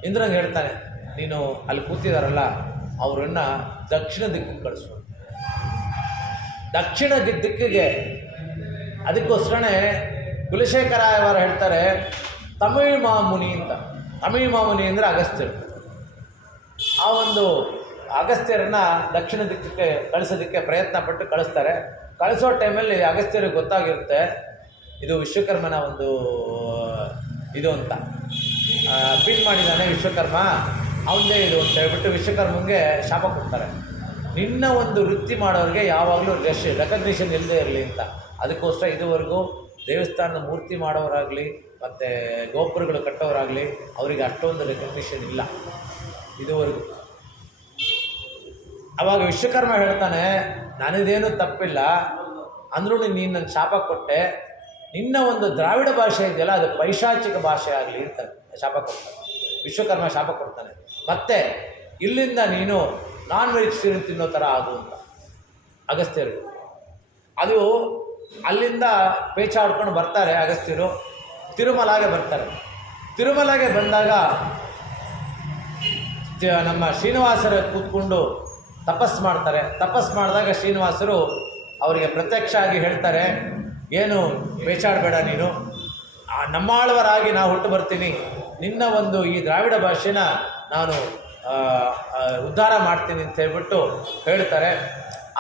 ಇಂದ್ರಂಗೆ ಹೇಳ್ತಾನೆ, ನೀನು ಅಲ್ಲಿ ಕೂತಿದಾರಲ್ಲ ಅವರನ್ನು ದಕ್ಷಿಣ ದಿಕ್ಕಿಗೆ ಕಳಿಸು. ದಕ್ಷಿಣ ದಿಕ್ಕಿಗೆ. ಅದಕ್ಕೋಸ್ಕರನೇ ಕುಲಶೇಖರಾಯವರು ಹೇಳ್ತಾರೆ ತಮಿಳ್ ಮಾಮುನಿ ಅಂತ. ತಮಿಳ್ ಮಾಮುನಿ ಅಂದರೆ ಅಗಸ್ತ್ಯರು. ಆ ಒಂದು ಅಗಸ್ತ್ಯರನ್ನ ದಕ್ಷಿಣ ದಿಕ್ಕಕ್ಕೆ ಕಳಿಸೋದಕ್ಕೆ ಪ್ರಯತ್ನ ಪಟ್ಟು ಕಳಿಸ್ತಾರೆ. ಕಳಿಸೋ ಟೈಮಲ್ಲಿ ಅಗಸ್ತ್ಯರಿಗೆ ಗೊತ್ತಾಗಿರುತ್ತೆ ಇದು ವಿಶ್ವಕರ್ಮನ ಒಂದು ಇದು ಅಂತ, ಪಿನ್ ಮಾಡಿದ್ದಾನೆ ವಿಶ್ವಕರ್ಮ, ಅವನದೇ ಇದು ಅಂತ ಹೇಳ್ಬಿಟ್ಟು ವಿಶ್ವಕರ್ಮಂಗೆ ಶಾಪ ಕೊಡ್ತಾರೆ. ನಿನ್ನ ಒಂದು ವೃತ್ತಿ ಮಾಡೋರಿಗೆ ಯಾವಾಗಲೂ ರೆಕಗ್ನಿಷನ್ ಇಲ್ಲದೆ ಇರಲಿ ಅಂತ. ಅದಕ್ಕೋಸ್ಕರ ಇದುವರೆಗೂ ದೇವಸ್ಥಾನದ ಮೂರ್ತಿ ಮಾಡೋರಾಗಲಿ ಮತ್ತು ಗೋಪುರಗಳು ಕಟ್ಟೋರಾಗಲಿ ಅವರಿಗೆ ಅಷ್ಟೊಂದು ರೆಕಗ್ನಿಷನ್ ಇಲ್ಲ ಇದುವರೆಗೂ. ಆವಾಗ ವಿಶ್ವಕರ್ಮ ಹೇಳ್ತಾನೆ, ನನಗೇನು ತಪ್ಪಿಲ್ಲ ಅಂದ್ರೂ ನೀನು ನನ್ನ ಶಾಪ ಕೊಟ್ಟೆ, ನಿನ್ನ ಒಂದು ದ್ರಾವಿಡ ಭಾಷೆ ಇದೆಯಲ್ಲ ಅದು ಪೈಶಾಚಿಕ ಭಾಷೆ ಆಗಲಿ ಅಂತ ಶಾಪ ಕೊಡ್ತಾನೆ. ವಿಶ್ವಕರ್ಮ ಶಾಪ ಕೊಡ್ತಾನೆ. ಮತ್ತೆ ಇಲ್ಲಿಂದ ನೀನು ನಾನ್ ವೆಜಿಟೇರಿಯನ್ ತಿನ್ನೋ ಥರ ಆಗು ಅಂತ ಅಗಸ್ತ್ಯರು. ಅದು ಅಲ್ಲಿಂದ ಪೇಚಾಡ್ಕೊಂಡು ಬರ್ತಾರೆ ಅಗಸ್ತ್ಯರು, ತಿರುಮಲಾಗೆ ಬರ್ತಾರೆ. ತಿರುಮಲಾಗೆ ಬಂದಾಗ ನಮ್ಮ ಶ್ರೀನಿವಾಸರು ಕೂತ್ಕೊಂಡು ತಪಸ್ ಮಾಡ್ತಾರೆ. ತಪಸ್ ಮಾಡಿದಾಗ ಶ್ರೀನಿವಾಸರು ಅವರಿಗೆ ಪ್ರತ್ಯಕ್ಷ ಆಗಿ ಹೇಳ್ತಾರೆ, ಏನು ಪೇಚಾಡಬೇಡ ನೀನು, ನಮ್ಮಾಳ್ವರಾಗಿ ನಾವು ಹುಟ್ಟು ಬರ್ತೀನಿ, ನಿನ್ನ ಒಂದು ಈ ದ್ರಾವಿಡ ಭಾಷೆನ ನಾನು ಉದ್ಧಾರ ಮಾಡ್ತೀನಿ ಅಂತ ಹೇಳ್ಬಿಟ್ಟು ಹೇಳ್ತಾರೆ.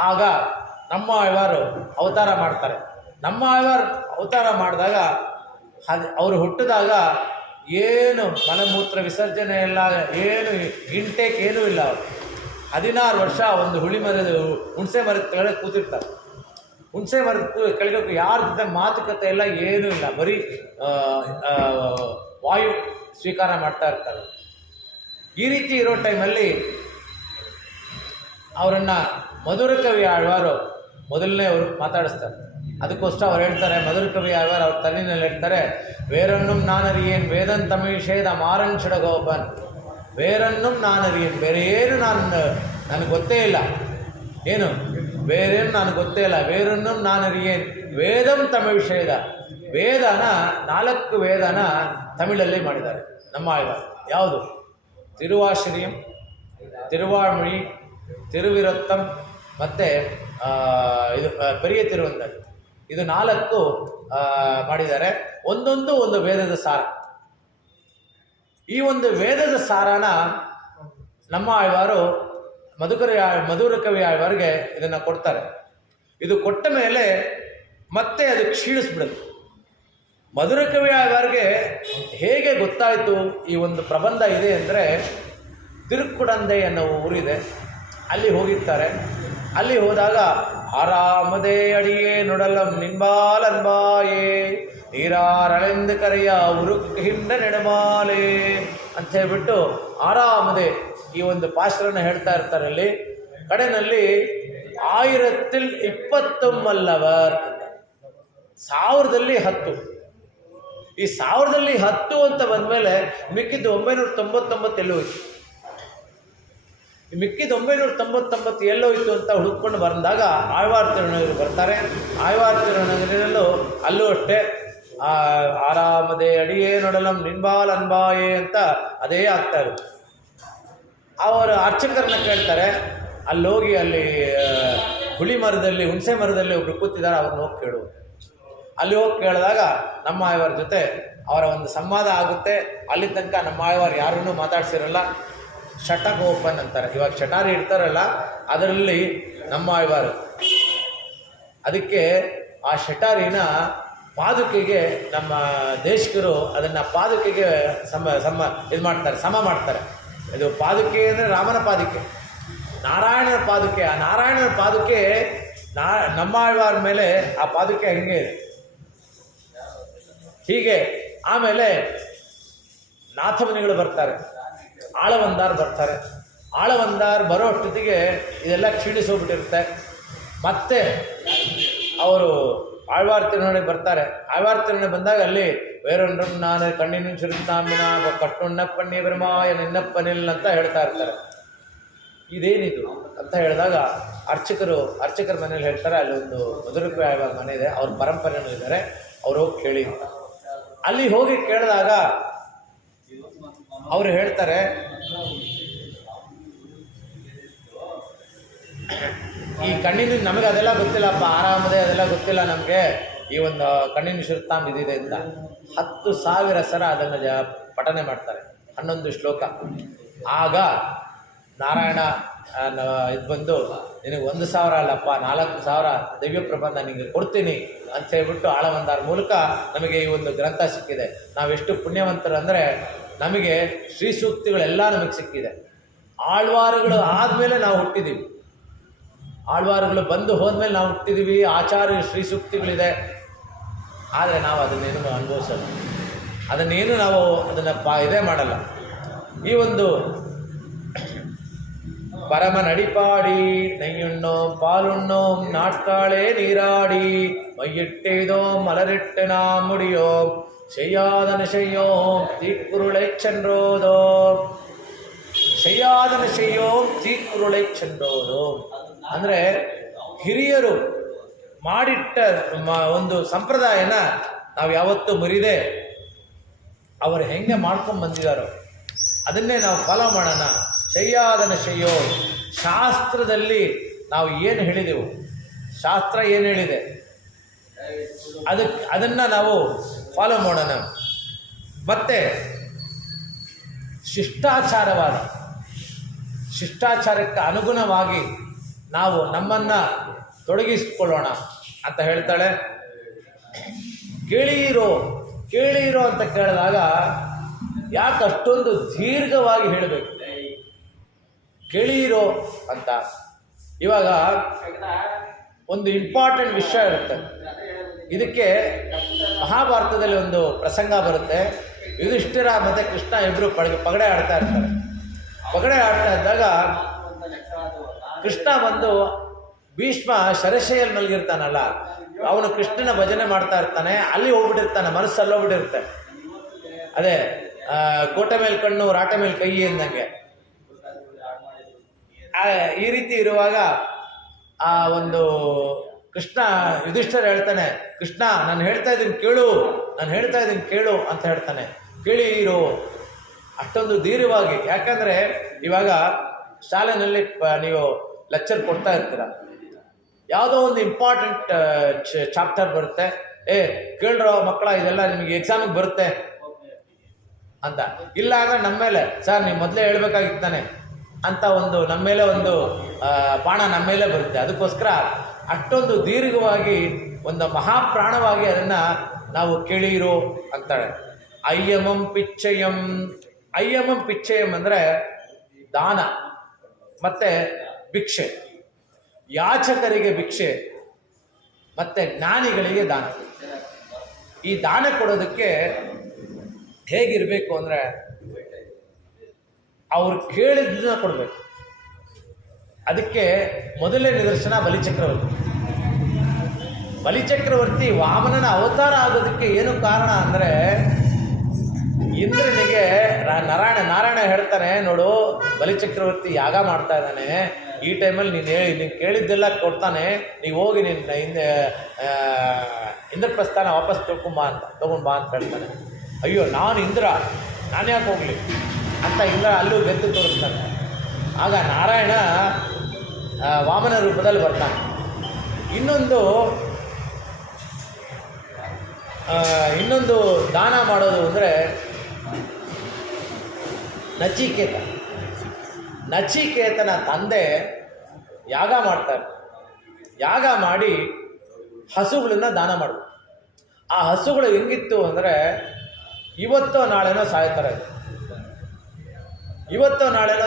ಆಗ ನಮ್ಮ ಆಳ್ವಾರು ಅವತಾರ ಮಾಡ್ತಾರೆ. ನಮ್ಮ ಆಳ್ವಾರು ಅವತಾರ ಮಾಡಿದಾಗ ಅವರು ಹುಟ್ಟಿದಾಗ ಏನು ಮಲಮೂತ್ರ ವಿಸರ್ಜನೆ ಎಲ್ಲ, ಏನು ಇಂಟೇಕ್ ಏನೂ ಇಲ್ಲ. ಅವರು 16 ವರ್ಷ ಒಂದು ಹುಣಸೆ ಮರದ ಕೆಳಗೆ ಕೂತಿರ್ತಾರೆ. ಹುಣಸೆ ಮರದ ಕೆಳಗೆ ಯಾರ ಜೊತೆ ಮಾತುಕತೆ ಎಲ್ಲ ಏನೂ ಇಲ್ಲ, ಬರೀ ವಾಯು ಸ್ವೀಕಾರ ಮಾಡ್ತಾ ಇರ್ತಾರೆ. ಈ ರೀತಿ ಇರೋ ಟೈಮಲ್ಲಿ ಅವರನ್ನು ಮಧುರಕವಿ ಆಳ್ವಾರು ಮೊದಲನೇ ಅವರು ಮಾತಾಡಿಸ್ತಾರೆ. ಅದಕ್ಕೋಸ್ಕರ ಅವ್ರು ಹೇಳ್ತಾರೆ, ಮಧುರಕವಿ ಆಳ್ವಾರು ಅವ್ರ ತಲೆಯಲ್ಲಿ ಹೇಳ್ತಾರೆ, ವೇರನ್ನೂ ನಾನರಿಯೇನು ವೇದನ್ ತಮಿಷೇದ ಮಾರಂಚಡ ಗೋಪನ್, ಬೇರನ್ನೂ ನಾನರಿಯೇನು, ಬೇರೆ ಏನು ನನಗೆ ಗೊತ್ತೇ ಇಲ್ಲ, ಏನು ಬೇರೇನು ನನಗೆ ಗೊತ್ತೇ ಇಲ್ಲ, ಬೇರನ್ನೂ ನಾನರಿಯೇನು ವೇದಂ ತಮಿಷೇದ, ವೇದನ 4 ವೇದನ ತಮಿಳಲ್ಲಿ ಮಾಡಿದ್ದಾರೆ ನಮ್ಮ ಆಳ್ವಾರು. ಯಾವುದು? ತಿರುವಾಶ್ರಿಯಂ, ತಿರುವಾಳ್ಮೊഴി, ತಿರುವಿರತ್ತಂ ಮತ್ತು ಇದು ಪೆರಿಯ ತಿರುವಂದಲ್, ಇದು 4 ಮಾಡಿದ್ದಾರೆ. ಒಂದೊಂದು ಒಂದು ವೇದದ ಸಾರ. ಈ ಒಂದು ವೇದದ ಸಾರನ ನಮ್ಮ ಆಳ್ವಾರು ಮಧುರಕವಿ ಆಳ್ವಾರಿಗೆ ಇದನ್ನು ಕೊಡ್ತಾರೆ. ಇದು ಕೊಟ್ಟ ಮೇಲೆ ಮತ್ತೆ ಅದು ಕ್ಷೀಣಿಸ್ಬಿಡುತ್ತೆ. ಮಧುರಕವಿ ಆಳ್ವಾರಿಗೆ ಹೇಗೆ ಗೊತ್ತಾಯಿತು ಈ ಒಂದು ಪ್ರಬಂಧ ಇದೆ ಅಂದರೆ, ತಿರುಕ್ಕುಡಂದೆ ಅನ್ನೋ ಊರಿದೆ, ಅಲ್ಲಿ ಹೋಗಿರ್ತಾರೆ. ಅಲ್ಲಿ ಹೋದಾಗ ಆರಾಮದೇ ಅಡಿಯೇ ನುಡಲಂ ನಿಂಬಾಲನ್ಬಾಯೇ ನೀರಾರಳೆಂದು ಕರೆಯ ಉರುಕ್ ಹಿಂಡ ನೆಡಮಾಲೆ ಅಂತ ಹೇಳ್ಬಿಟ್ಟು ಆರಾಮದೆ ಈ ಒಂದು ಪಾಶ್ರನ ಹೇಳ್ತಾ ಇರ್ತಾರೆ. ಅಲ್ಲಿ ಕಡೆಯಲ್ಲಿ 1020 ಮಲ್ಲವರ್ ಅಂತ, 1000 ಈ 1010 ಅಂತ ಬಂದಮೇಲೆ ಮಿಕ್ಕಿದ್ದು 999 ಎಲ್ಲೋಯ್ತು. ಮಿಕ್ಕಿದ್ದು 999 ಎಲ್ಲೋಯ್ತು ಅಂತ ಹುಡುಕೊಂಡು ಬಂದಾಗ ಆಳ್ವಾರ್ ತಿರುನಗರಿ ಬರ್ತಾರೆ. ಆಳ್ವಾರ್ ತಿರುನಗರಿಯಲ್ಲೂ ಅಲ್ಲೂ ಅಷ್ಟೇ ಆರಾಮದೆ ಅಡಿಯೇ ನೋಡಲಂ ನಿನ್ಬಾಲ್ ಅನ್ಬಾಯೇ ಅಂತ ಅದೇ ಆಗ್ತಾ ಇರುತ್ತೆ. ಅವರು ಅರ್ಚಕರನ್ನ ಕೇಳ್ತಾರೆ. ಅಲ್ಲೋಗಿ ಅಲ್ಲಿ ಹುಣಸೆ ಮರದಲ್ಲಿ ಒಬ್ರು ಕೂತಿದ್ದಾರೆ, ಅವ್ರನ್ನ ಹೋಗಿ ಕೇಳು. ಅಲ್ಲಿ ಹೋಗಿ ಕೇಳಿದಾಗ ನಮ್ಮ ಆಳ್ವಾರ್ ಜೊತೆ ಅವರ ಒಂದು ಸಂವಾದ ಆಗುತ್ತೆ. ಅಲ್ಲಿ ತನಕ ನಮ್ಮ ಆಳ್ವಾರ್ ಯಾರನ್ನೂ ಮಾತಾಡ್ಸಿರಲ್ಲ. ಶಟಗೋಪನ್ ಅಂತಾರೆ. ಇವಾಗ ಶಟಾರಿ ಇಡ್ತಾರಲ್ಲ, ಅದರಲ್ಲಿ ನಮ್ಮ ಆಳ್ವಾರು. ಅದಕ್ಕೆ ಆ ಶಟಾರಿನ ಪಾದುಕೆಗೆ ನಮ್ಮ ದೇಶಿಕರು ಅದನ್ನು ಪಾದುಕೆಗೆ ಇದು ಮಾಡ್ತಾರೆ, ಸಮ ಮಾಡ್ತಾರೆ. ಇದು ಪಾದುಕೆ ಅಂದರೆ ರಾಮನ ಪಾದುಕೆ, ನಾರಾಯಣನ ಪಾದುಕೆ. ಆ ನಾರಾಯಣನ ಪಾದುಕೆ ನಮ್ಮ ಆಳ್ವಾರ ಮೇಲೆ ಆ ಪಾದುಕೆ ಹಂಗೆ ಇದೆ. ಹೀಗೆ ಆಮೇಲೆ ನಾಥಮುನಿಗಳು ಬರ್ತಾರೆ, ಆಳವಂದಾರ್ ಬರ್ತಾರೆ. ಆಳವಂದಾರ್ ಬರೋ ಅಷ್ಟೊತ್ತಿಗೆ ಇದೆಲ್ಲ ಕ್ಷೀಣಿಸೋಗ್ಬಿಟ್ಟಿರುತ್ತೆ. ಮತ್ತೆ ಅವರು ಆಳ್ವಾರ್ ತಿರುನಾಡಿಗೆ ಬರ್ತಾರೆ. ಆಳ್ವಾರ್ ತಿರುನಾಡಿಗೆ ಬಂದಾಗ ಅಲ್ಲಿ ಬೇರೊಂದು ನಾನು ಕಣ್ಣಿನ ಸುರಿತಾಮಿನ ಕಟ್ಟುಣ್ಣಪ್ಪಣ್ಣಿ ಬ್ರಹ್ಮಾಯ ನಿನ್ನಪ್ಪನಿಲ್ಲ ಅಂತ ಹೇಳ್ತಾ ಇರ್ತಾರೆ. ಇದೇನಿದು ಅಂತ ಹೇಳಿದಾಗ ಅರ್ಚಕರ ಮನೇಲಿ ಹೇಳ್ತಾರೆ, ಅಲ್ಲಿ ಒಂದು ಮಧುರಕವಿ ಆಳ್ವಾರ್ ಮನೆ ಇದೆ, ಅವ್ರ ಪರಂಪರೆಯೂ ಇದ್ದಾರೆ, ಅವ್ರು ಹೋಗಿ ಕೇಳಿ. ಅಲ್ಲಿ ಹೋಗಿ ಕೇಳಿದಾಗ ಅವರು ಹೇಳ್ತಾರೆ, ಈ ಕಣ್ಣಿನ ನಮಗೆ ಅದೆಲ್ಲ ಗೊತ್ತಿಲ್ಲಪ್ಪ, ಆರಾಮದೆ ಅದೆಲ್ಲ ಗೊತ್ತಿಲ್ಲ ನಮಗೆ, ಈ ಒಂದು ಕಣ್ಣಿನ ಶಿರ್ತಾಂಬ ಇದಿದೆ ಅಂತ 10,000 ಸರ ಅದನ್ನು ಪಠನೆ ಮಾಡ್ತಾರೆ, 11 ಶ್ಲೋಕ. ಆಗ ನಾರಾಯಣ ಇದು ಬಂದು ನಿನಗೆ 1,000 ಅಲ್ಲಪ್ಪ 4,000 ದಿವ್ಯ ಪ್ರಬಂಧ ನಿನಗೆ ಕೊಡ್ತೀನಿ ಅಂತ ಹೇಳ್ಬಿಟ್ಟು ಆಳವಂದಾರ ಮೂಲಕ ನಮಗೆ ಈ ಒಂದು ಗ್ರಂಥ ಸಿಕ್ಕಿದೆ. ನಾವೆಷ್ಟು ಪುಣ್ಯವಂತರು ಅಂದರೆ ನಮಗೆ ಶ್ರೀ ಸೂಕ್ತಿಗಳೆಲ್ಲ ನಮಗೆ ಸಿಕ್ಕಿದೆ. ಆಳ್ವಾರುಗಳು ಆದಮೇಲೆ ನಾವು ಹುಟ್ಟಿದ್ದೀವಿ, ಆಳ್ವಾರುಗಳು ಬಂದು ಹೋದ್ಮೇಲೆ ನಾವು ಹುಟ್ಟಿದ್ದೀವಿ. ಆಚಾರ್ಯ ಶ್ರೀ ಸೂಕ್ತಿಗಳಿದೆ, ಆದರೆ ನಾವು ಅದನ್ನೇನು ಅನುಭವಿಸಲ್ಲ, ಅದನ್ನೇನು ನಾವು ಅದನ್ನು ಇದೇ ಮಾಡಲ್ಲ. ಈ ಒಂದು பரம நடிப்பாடி நெய்யுண்ணோம் பாலுண்ணோம் நாட்காலே நீராடி மையிட்டெய்தோம் மலரிட்டு நாம் முடியோம் செய்யாதன செய்யோம் தீக்குருளை சென்றோதோம் செய்யாದನ செய்ಯೋம் ತೀಕುರುಳೈ ಚೆಂಡೋದೋಂ. ಅಂದರೆ ಹಿರಿಯರು ಮಾಡಿಟ್ಟ ಒಂದು ಸಂಪ್ರದಾಯನ ನಾವು ಯಾವತ್ತೂ ಮುರಿದೆ ಅವರು ಹೆಂಗೆ ಮಾಡ್ಕೊಂಡು ಬಂದಿದ್ದಾರೋ ಅದನ್ನೇ ನಾವು ಫಾಲೋ ಮಾಡೋಣ. ಶಯ್ಯಾದನ ಶಯ್ಯೋ, ಶಾಸ್ತ್ರದಲ್ಲಿ ನಾವು ಏನು ಹೇಳಿದೆವು, ಶಾಸ್ತ್ರ ಏನು ಹೇಳಿದೆ ಅದನ್ನು ನಾವು ಫಾಲೋ ಮಾಡೋಣ. ಮತ್ತು ಶಿಷ್ಟಾಚಾರಕ್ಕೆ ಅನುಗುಣವಾಗಿ ನಾವು ನಮ್ಮನ್ನು ತೊಡಗಿಸಿಕೊಳ್ಳೋಣ ಅಂತ ಹೇಳ್ತಾಳೆ. ಕೇಳಿರೋ ಅಂತ ಕೇಳಿದಾಗ ಯಾಕೆ ಅಷ್ಟೊಂದು ದೀರ್ಘವಾಗಿ ಹೇಳಬೇಕು, ಕೇಳಿರೋ ಅಂತ. ಇವಾಗ ಒಂದು ಇಂಪಾರ್ಟೆಂಟ್ ವಿಷಯ ಇರುತ್ತೆ. ಇದಕ್ಕೆ ಮಹಾಭಾರತದಲ್ಲಿ ಒಂದು ಪ್ರಸಂಗ ಬರುತ್ತೆ. ಯುಧಿಷ್ಠಿರ ಮತ್ತು ಕೃಷ್ಣ ಇಬ್ಬರು ಪಗಡೆ ಆಡ್ತಾ ಇರ್ತಾರೆ. ಪಗಡೆ ಆಡ್ತಾ ಇದ್ದಾಗ ಕೃಷ್ಣ ಬಂದು ಭೀಷ್ಮ ಶರಶೈಯಲ್ಲಿ ಮಲಗಿರ್ತಾನಲ್ಲ, ಅವನು ಕೃಷ್ಣನ ಭಜನೆ ಮಾಡ್ತಾ ಇರ್ತಾನೆ. ಅಲ್ಲಿ ಹೋಗ್ಬಿಟ್ಟಿರ್ತಾನೆ, ಮನಸ್ಸಲ್ಲಿ ಹೋಗ್ಬಿಟ್ಟಿರುತ್ತೆ. ಅದೇ ಕೋಟೆ ಮೇಲೆ ಕಣ್ಣು ರಾಟೆ ಮೇಲೆ ಕೈ ಎಂದಂಗೆ. ಈ ರೀತಿ ಇರುವಾಗ ಆ ಒಂದು ಕೃಷ್ಣ ಯುಧಿಷ್ಠಿರ ಹೇಳ್ತಾನೆ, ಕೃಷ್ಣ ನಾನು ಹೇಳ್ತಾ ಇದ್ದೀನಿ ಕೇಳು ಅಂತ ಹೇಳ್ತಾನೆ. ಕೇಳಿರೋ ಅಷ್ಟೊಂದು ಧೀರವಾಗಿ. ಯಾಕಂದರೆ ಇವಾಗ ಶಾಲೆಯಲ್ಲಿ ನೀವು ಲೆಕ್ಚರ್ ಕೊಡ್ತಾ ಇರ್ತೀರ, ಯಾವುದೋ ಒಂದು ಇಂಪಾರ್ಟೆಂಟ್ ಚಾಪ್ಟರ್ ಬರುತ್ತೆ. ಕೇಳ್ರೋ ಮಕ್ಕಳ, ಇದೆಲ್ಲ ನಿಮಗೆ ಎಕ್ಸಾಮಿಗೆ ಬರುತ್ತೆ ಅಂತ. ಇಲ್ಲ ಅಂದರೆ ನಮ್ಮ ಮೇಲೆ ಸರ್ ನೀವು ಮೊದಲೇ ಹೇಳ್ಬೇಕಾಗಿತ್ತಾನೆ ಅಂತ ಒಂದು ನಮ್ಮ ಮೇಲೆ ಒಂದು ಬಾಣ ನಮ್ಮ ಮೇಲೆ ಬರುತ್ತೆ. ಅದಕ್ಕೋಸ್ಕರ ಅಷ್ಟೊಂದು ದೀರ್ಘವಾಗಿ ಒಂದು ಮಹಾಪ್ರಾಣವಾಗಿ ಅದನ್ನು ನಾವು ಕೇಳಿರೋ ಅಂತಾಳೆ. ಅಯ್ಯಮಂ ಪಿಚ್ಚಯಂ ಅಂದರೆ ದಾನ ಮತ್ತು ಭಿಕ್ಷೆ. ಯಾಚಕರಿಗೆ ಭಿಕ್ಷೆ ಮತ್ತು ಜ್ಞಾನಿಗಳಿಗೆ ದಾನ. ಈ ದಾನ ಕೊಡೋದಕ್ಕೆ ಹೇಗಿರಬೇಕು ಅಂದರೆ ಅವ್ರು ಕೇಳಿದ್ದನ್ನ ಕೊಡಬೇಕು. ಅದಕ್ಕೆ ಮೊದಲನೇ ನಿದರ್ಶನ ಬಲಿಚಕ್ರವರ್ತಿ ವಾಮನನ ಅವತಾರ ಆಗೋದಕ್ಕೆ ಏನು ಕಾರಣ ಅಂದರೆ ಇಂದ್ರನಿಗೆ ನಾರಾಯಣ ಹೇಳ್ತಾನೆ, ನೋಡು ಬಲಿಚಕ್ರವರ್ತಿ ಯಾಗ ಮಾಡ್ತಾ ಇದ್ದಾನೆ, ಈ ಟೈಮಲ್ಲಿ ನೀನು ಕೇಳಿದ್ದೆಲ್ಲ ಕೊಡ್ತಾನೆ, ನೀವು ಹೋಗಿ ನಿನ್ನ ಇಂದ್ರಪ್ರಸ್ಥಾನ ವಾಪಸ್ ತೊಗೊಂಡು ಬಾ ಅಂತ ಹೇಳ್ತಾನೆ. ಅಯ್ಯೋ ನಾನು ಯಾಕೆ ಹೋಗಲಿ ಅಂತ ಇಂದ್ರ ಅಲ್ಲೂ ಗೆದ್ದು ತೋರಿಸ್ತಾನೆ. ಆಗ ನಾರಾಯಣ ವಾಮನ ರೂಪದಲ್ಲಿ ಬರ್ತಾನೆ. ಇನ್ನೊಂದು ದಾನ ಮಾಡೋದು ಅಂದರೆ ನಚಿಕೇತನ ತಂದೆ ಯಾಗ ಮಾಡ್ತಾರೆ. ಯಾಗ ಮಾಡಿ ಹಸುಗಳನ್ನು ದಾನ ಮಾಡಬೇಕು. ಆ ಹಸುಗಳು ಹೆಂಗಿತ್ತು ಅಂದರೆ ಇವತ್ತೋ ನಾಳೆನೋ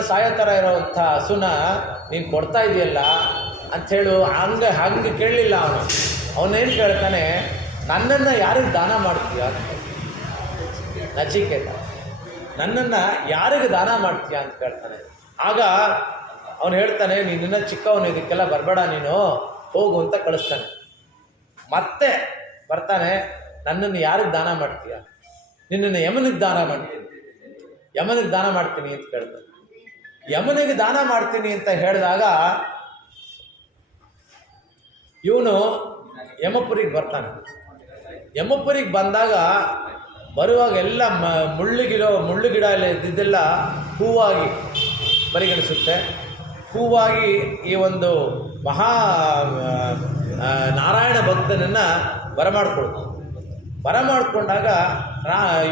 ಸಾಯೋ ಥರ ಇರೋವಂಥ ಹಸುನ ನೀನು ಕೊಡ್ತಾ ಇದೆಯಲ್ಲ ಅಂಥೇಳು ಹಂಗೆ ಕೇಳಲಿಲ್ಲ ಅವನೇನು ಕೇಳ್ತಾನೆ, ನನ್ನನ್ನು ಯಾರಿಗೆ ದಾನ ಮಾಡ್ತೀಯ ನಚಿಕೇತ, ನನ್ನನ್ನು ಯಾರಿಗೆ ದಾನ ಮಾಡ್ತೀಯ ಅಂತ ಕೇಳ್ತಾನೆ. ಆಗ ಅವನು ಹೇಳ್ತಾನೆ, ನೀನಿನ್ನ ಚಿಕ್ಕವನು, ಇದಕ್ಕೆಲ್ಲ ಬರಬೇಡ, ನೀನು ಹೋಗು ಅಂತ ಕಳಿಸ್ತಾನೆ. ಮತ್ತೆ ಬರ್ತಾನೆ, ನನ್ನನ್ನು ಯಾರಿಗೆ ದಾನ ಮಾಡ್ತೀಯ, ನಿನ್ನನ್ನು ಯಮನಿಗೆ ದಾನ ಮಾಡ್ತೀನಿ ಅಂತ ಕೇಳ್ತಾನೆ. ಯಮನಿಗೆ ದಾನ ಮಾಡ್ತೀನಿ ಅಂತ ಹೇಳಿದಾಗ ಇವನು ಯಮಪುರಿಗೆ ಬರ್ತಾನೆ. ಯಮಪುರಿಗೆ ಬಂದಾಗ ಬರುವಾಗ ಎಲ್ಲ ಮುಳ್ಳು ಗಿಡ ಎಲ್ಲ ಇದ್ದಿದ್ದೆಲ್ಲ ಹೂವಾಗಿ ಪರಿಗಣಿಸುತ್ತೆ. ಹೂವಾಗಿ ಈ ಒಂದು ನಾರಾಯಣ ಭಕ್ತನನ್ನು ಬರಮಾಡ್ಕೊಂಡಾಗ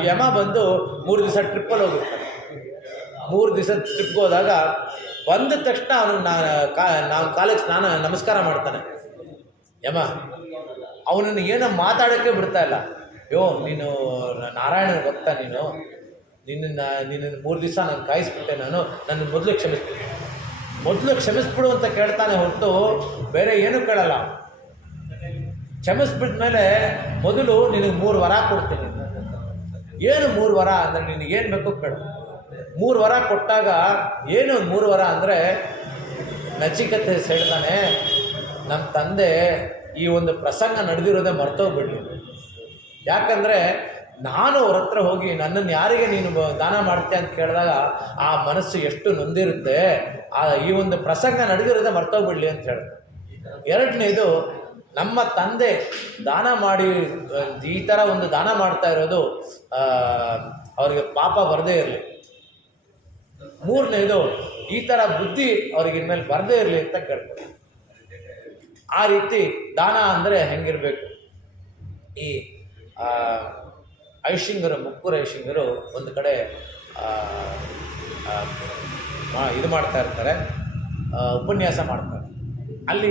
ಯಮ ಬಂದು 3 ದಿವಸ ಟ್ರಿಪ್ಪಲ್ಲಿ ಹೋಗಿರ್ತಾನೆ. 3 ದಿವಸ ಟ್ರಿಪ್ಗೆ ಹೋದಾಗ ಬಂದ ತಕ್ಷಣ ಅವನು ನಾವು ಕಾಲಿಗೆ ನಮಸ್ಕಾರ ಮಾಡ್ತಾನೆ ಯಮ. ಅವನನ್ನು ಏನೋ ಮಾತಾಡೋಕ್ಕೆ ಬಿಡ್ತಾ ಇಲ್ಲ. ನೀನು ನಾರಾಯಣನ ಭಕ್ತ, ನಿನ್ನನ್ನು 3 ದಿವಸ ನಾನು ಕಾಯಿಸ್ಬಿಟ್ಟೆ, ನನ್ನ ಮೊದಲು ಕ್ಷಮಿಸ್ಬಿಡು ಅಂತ ಕೇಳ್ತಾನೆ ಹೊರತು ಬೇರೆ ಏನೂ ಕೇಳಲ್ಲ. ಕ್ಷಮಿಸ್ಬಿಟ್ಮೇಲೆ ಮೊದಲು ನಿನಗೆ 3 ವರ ಕೊಡ್ತೀನಿ. ಏನು 3 ವರ ಅಂದರೆ ನಿನಗೇನು ಬೇಕು ಕೇಳು. 3 ವರ ಕೊಟ್ಟಾಗ ಏನು 3 ವರ ಅಂದರೆ, ನಚಿಕತೆ ಹೇಳ್ತಾನೆ, ನಮ್ಮ ತಂದೆ ಈ ಒಂದು ಪ್ರಸಂಗ ನಡೆದಿರೋದೇ ಮರ್ತೋಗ್ಬಿಡ್ಲಿ. ಯಾಕಂದರೆ ನಾನು ಅವ್ರ ಹತ್ರ ಹೋಗಿ ನನ್ನನ್ನು ಯಾರಿಗೆ ನೀನು ದಾನ ಮಾಡ್ತೀಯ ಅಂತ ಕೇಳಿದಾಗ ಆ ಮನಸ್ಸು ಎಷ್ಟು ನೊಂದಿರುತ್ತೆ, ಈ ಒಂದು ಪ್ರಸಂಗ ನಡೆದಿರೋದೇ ಮರ್ತೋಗ್ಬಿಡ್ಲಿ ಅಂತ ಹೇಳ್ತಾರೆ. 2ನೇದು, ನಮ್ಮ ತಂದೆ ದಾನ ಮಾಡಿ ಈ ಥರ ಒಂದು ದಾನ ಮಾಡ್ತಾ ಇರೋದು ಅವರಿಗೆ ಪಾಪ ಬರದೇ ಇರಲಿ. 3ನೇದು, ಈ ಥರ ಬುದ್ಧಿ ಅವ್ರಿಗೆ ಇನ್ಮೇಲೆ ಬರದೇ ಇರಲಿ ಅಂತ ಕೇಳ್ತಾರೆ. ಆ ರೀತಿ ದಾನ ಅಂದರೆ ಹೆಂಗಿರಬೇಕು. ಈ ಐಶಿಂಗರು, ಮುಕ್ಕೂರು ಐಶಿಂಗರು ಒಂದು ಕಡೆ ಇದು ಮಾಡ್ತಾ ಇರ್ತಾರೆ, ಉಪನ್ಯಾಸ ಮಾಡ್ತಾರೆ. ಅಲ್ಲಿ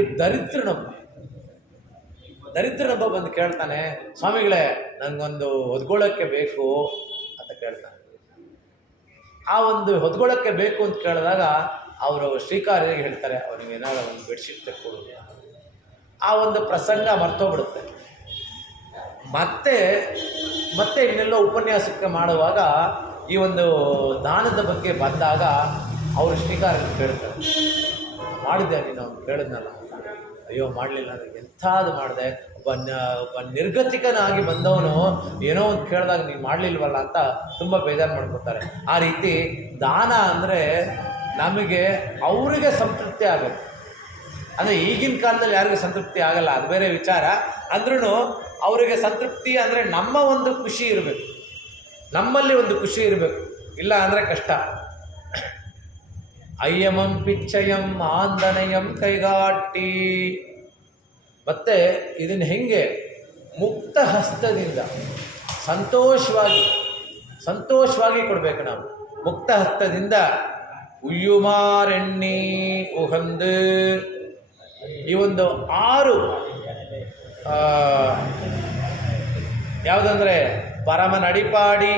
ದರಿದ್ರನೊಬ್ಬ ಬಂದು ಕೇಳ್ತಾನೆ, ಸ್ವಾಮಿಗಳೇ ನನಗೊಂದು ಹೊದ್ಕೊಳ್ಳೋಕ್ಕೆ ಬೇಕು ಅಂತ ಕೇಳ್ತಾನೆ. ಆ ಒಂದು ಹೊದ್ಕೊಳ್ಳೋಕ್ಕೆ ಬೇಕು ಅಂತ ಕೇಳಿದಾಗ ಅವರು ಶ್ರೀಕಾರ್ಯರಿಗೆ ಹೇಳ್ತಾರೆ, ಅವನಿಗೆ ಏನಾದ್ರು ಒಂದು ಬೆಡ್ಶೀಟ್ ತೆಕ್ಕೊಡು. ಆ ಒಂದು ಪ್ರಸಂಗ ಮರ್ತೋಗ್ಬಿಡುತ್ತೆ. ಮತ್ತೆ ಇನ್ನೆಲ್ಲೋ ಉಪನ್ಯಾಸಕ್ಕೆ ಮಾಡುವಾಗ ಈ ಒಂದು ದಾನದ ಬಗ್ಗೆ ಬಂದಾಗ ಅವರು ಶ್ರೀಕಾರ್ಯರಿಗೆ ಕೇಳ್ತಾರೆ, ಮಾಡಿದ್ದೆ ನೀನು ಕೇಳಿದ್ನಲ್ಲ ಅಂತ. ಅಯ್ಯೋ ಮಾಡಲಿಲ್ಲ, ನನಗೆ ಎಂಥದ್ದು ಮಾಡಿದೆ, ಒಬ್ಬ ನಿರ್ಗತಿಕನಾಗಿ ಬಂದವನು ಏನೋ ಒಂದು ಕೇಳಿದಾಗ ನೀನು ಮಾಡಲಿಲ್ವಲ್ಲ ಅಂತ ತುಂಬ ಬೇಜಾರು ಮಾಡ್ಕೊತಾರೆ. ಆ ರೀತಿ ದಾನ ಅಂದರೆ ನಮಗೆ ಅವರಿಗೆ ಸಂತೃಪ್ತಿ ಆಗುತ್ತೆ. ಅಂದರೆ ಈಗಿನ ಕಾಲದಲ್ಲಿ ಯಾರಿಗೂ ಸಂತೃಪ್ತಿ ಆಗಲ್ಲ, ಅದು ಬೇರೆ ವಿಚಾರ. ಅಂದ್ರೂ ಅವರಿಗೆ ಸಂತೃಪ್ತಿ ಅಂದರೆ ನಮ್ಮ ಒಂದು ಖುಷಿ ಇರಬೇಕು, ನಮ್ಮಲ್ಲಿ ಒಂದು ಖುಷಿ ಇರಬೇಕು, ಇಲ್ಲ ಅಂದರೆ ಕಷ್ಟ. ಅಯ್ಯಮಂ ಪಿಚ್ಚಯಂ ಆಂದನಯಂ ಕೈಗಾಟಿ. ಮತ್ತು ಇದನ್ನು ಹೆಂಗೆ ಮುಕ್ತ ಹಸ್ತದಿಂದ ಸಂತೋಷವಾಗಿ ಕೊಡಬೇಕು ನಾವು. ಮುಕ್ತ ಹಸ್ತದಿಂದ ಉಯ್ಯುಮಾರೆಣ್ಣಿ ಉಹಂದು, ಈ ಒಂದು 6 ಯಾವುದಂದರೆ ಪರಮನಡಿಪಾಡಿ,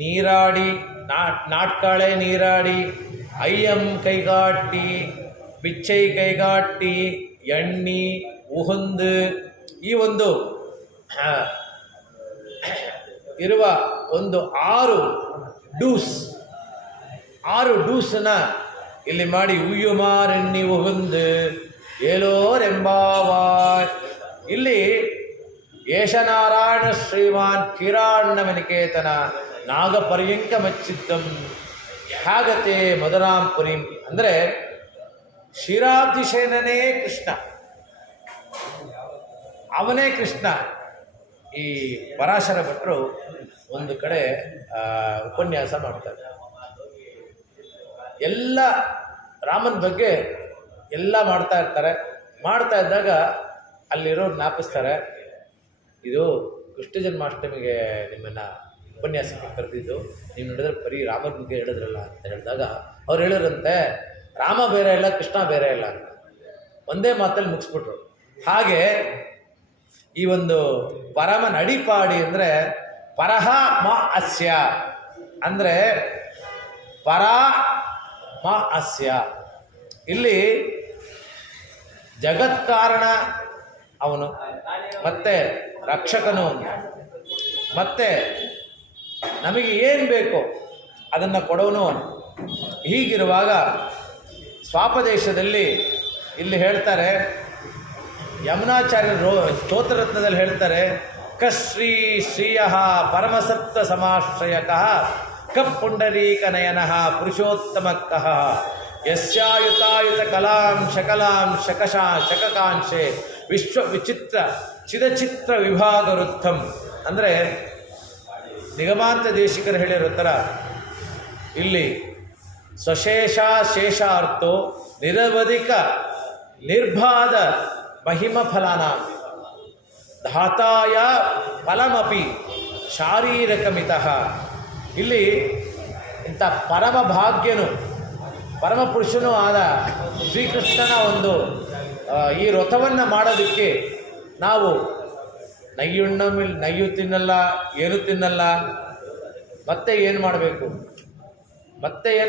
ನೀರಾಡಿ, ನಾಟ್ಕಾಳೆ ನೀರಾಡಿ, ಅಯ್ಯಂ ಕೈಗಾಟಿ, ಪಿಚ್ಚೈ ಕೈಗಾಟಿ, ಎಣ್ಣಿ ಉಹುಂದು, ಈ ಒಂದು ಇರುವ ಒಂದು 6 ಡೂಸನ್ನ ಇಲ್ಲಿ ಮಾಡಿ ಉಯ್ಯುಮಾರೆಣ್ಣಿ ಉಹುಂದು ಏಲೋರೆಂಬಾವಾಯ್. ಇಲ್ಲಿ ಏಷನಾರಾಯಣ ಶ್ರೀಮಾನ್ ಕಿರಾಣ್ಣಮನಿಕೇತನ ನಾಗಪರ್ಯಂಕ ಮಚ್ಚಿದ್ದಂ ಹ್ಯಾಗತೆ ಮಧುರಾಂಪುರಿಂ. ಅಂದರೆ ಕ್ಷೀರಾಬ್ಧಿಶಯನನೇ ಕೃಷ್ಣ, ಅವನೇ ಕೃಷ್ಣ. ಈ ಪರಾಶರ ಭಟ್ರು ಒಂದು ಕಡೆ ಉಪನ್ಯಾಸ ಮಾಡ್ತಾರೆ. ಎಲ್ಲ ರಾಮನ ಬಗ್ಗೆ ಎಲ್ಲ ಮಾಡ್ತಾ ಇದ್ದಾಗ ಅಲ್ಲಿರೋರು ಜ್ಞಾಪಿಸ್ತಾರೆ, ಇದು ಕೃಷ್ಣ ಜನ್ಮಾಷ್ಟಮಿಗೆ ನಿಮ್ಮನ್ನು ಉಪನ್ಯಾಸಕ್ಕೆ ಕರೆದಿದ್ದು, ನೀವು ನೋಡಿದ್ರೆ ಬರೀ ರಾಮನ ಬಗ್ಗೆ ಹೇಳಿದ್ರಲ್ಲ ಅಂತ ಹೇಳಿದಾಗ ಅವ್ರು ಹೇಳಿದ್ರಂತೆ, ರಾಮ ಬೇರೆ ಇಲ್ಲ, ಕೃಷ್ಣ ಬೇರೆ ಇಲ್ಲ ಅಂತ ಒಂದೇ ಮಾತಲ್ಲಿ ಮುಗಿಸ್ಬಿಟ್ರು. ಹಾಗೆ ಈ ಒಂದು ಪರಮ ನಡಿಪಾಡಿ ಅಂದರೆ ಪರಹ ಮ ಅಸ್ಯ, ಅಂದರೆ ಪರ ಮ ಅಸ್ಯ. ಇಲ್ಲಿ ಜಗತ್ಕಾರಣ ಅವನು, ಮತ್ತೆ ರಕ್ಷಕನು ಅವನು, ಮತ್ತೆ ನಮಗೆ ಏನು ಬೇಕೋ ಅದನ್ನು ಕೊಡೋನು ಅವನು. ಹೀಗಿರುವಾಗ ಸ್ವಾಪದೇಶದಲ್ಲಿ ಇಲ್ಲಿ ಹೇಳ್ತಾರೆ, ಯಮುನಾಚಾರ್ಯರು ಸ್ತೋತ್ರರತ್ನದಲ್ಲಿ ಹೇಳ್ತಾರೆ, ಕಶ್ರೀ ಶ್ರೀಯ ಪರಮಸತ್ವ ಸಮಾಶ್ರಯಕಃ ಕಪ್ಪುಂಡರೀಕ ನಯನಃ ಪುರುಷೋತ್ತಮಕ್ಕಃ ಯಸ್ಯಾಯುತಾಯುತ ಕಲಾಂ ಶಕಲಾಂ ಶಕಕಾಂಶೆ ವಿಶ್ವ ವಿಚಿತ್ರ ಚಿದಚಿತ್ರ ವಿಭಾಗ ವೃತ್ತಂ. ಅಂದರೆ ನಿಗಮಾಂತ ದೇಶಿಕರು ಹೇಳಿರೋ ಥರ ಇಲ್ಲಿ ಸ್ವಶೇಷ ಶೇಷಾರ್ಥೋ ನಿರವಧಿಕ ನಿರ್ಬಾಧ ಮಹಿಮ ಫಲಾನ ಧಾತಾಯ ಫಲಮಪಿ ಶಾರೀರಕಮಿತಃ. ಇಲ್ಲಿ ಇಂಥ ಪರಮ ಭಾಗ್ಯನು ಪರಮಪುರುಷನೂ ಆದ ಶ್ರೀಕೃಷ್ಣನ ಒಂದು ಈ ವ್ರತವನ್ನು ಮಾಡೋದಕ್ಕೆ ನಾವು ನಯ್ಯು ತಿನ್ನಲ್ಲ, ಏನು ತಿನ್ನಲ್ಲ. ಮತ್ತೆ ಏನು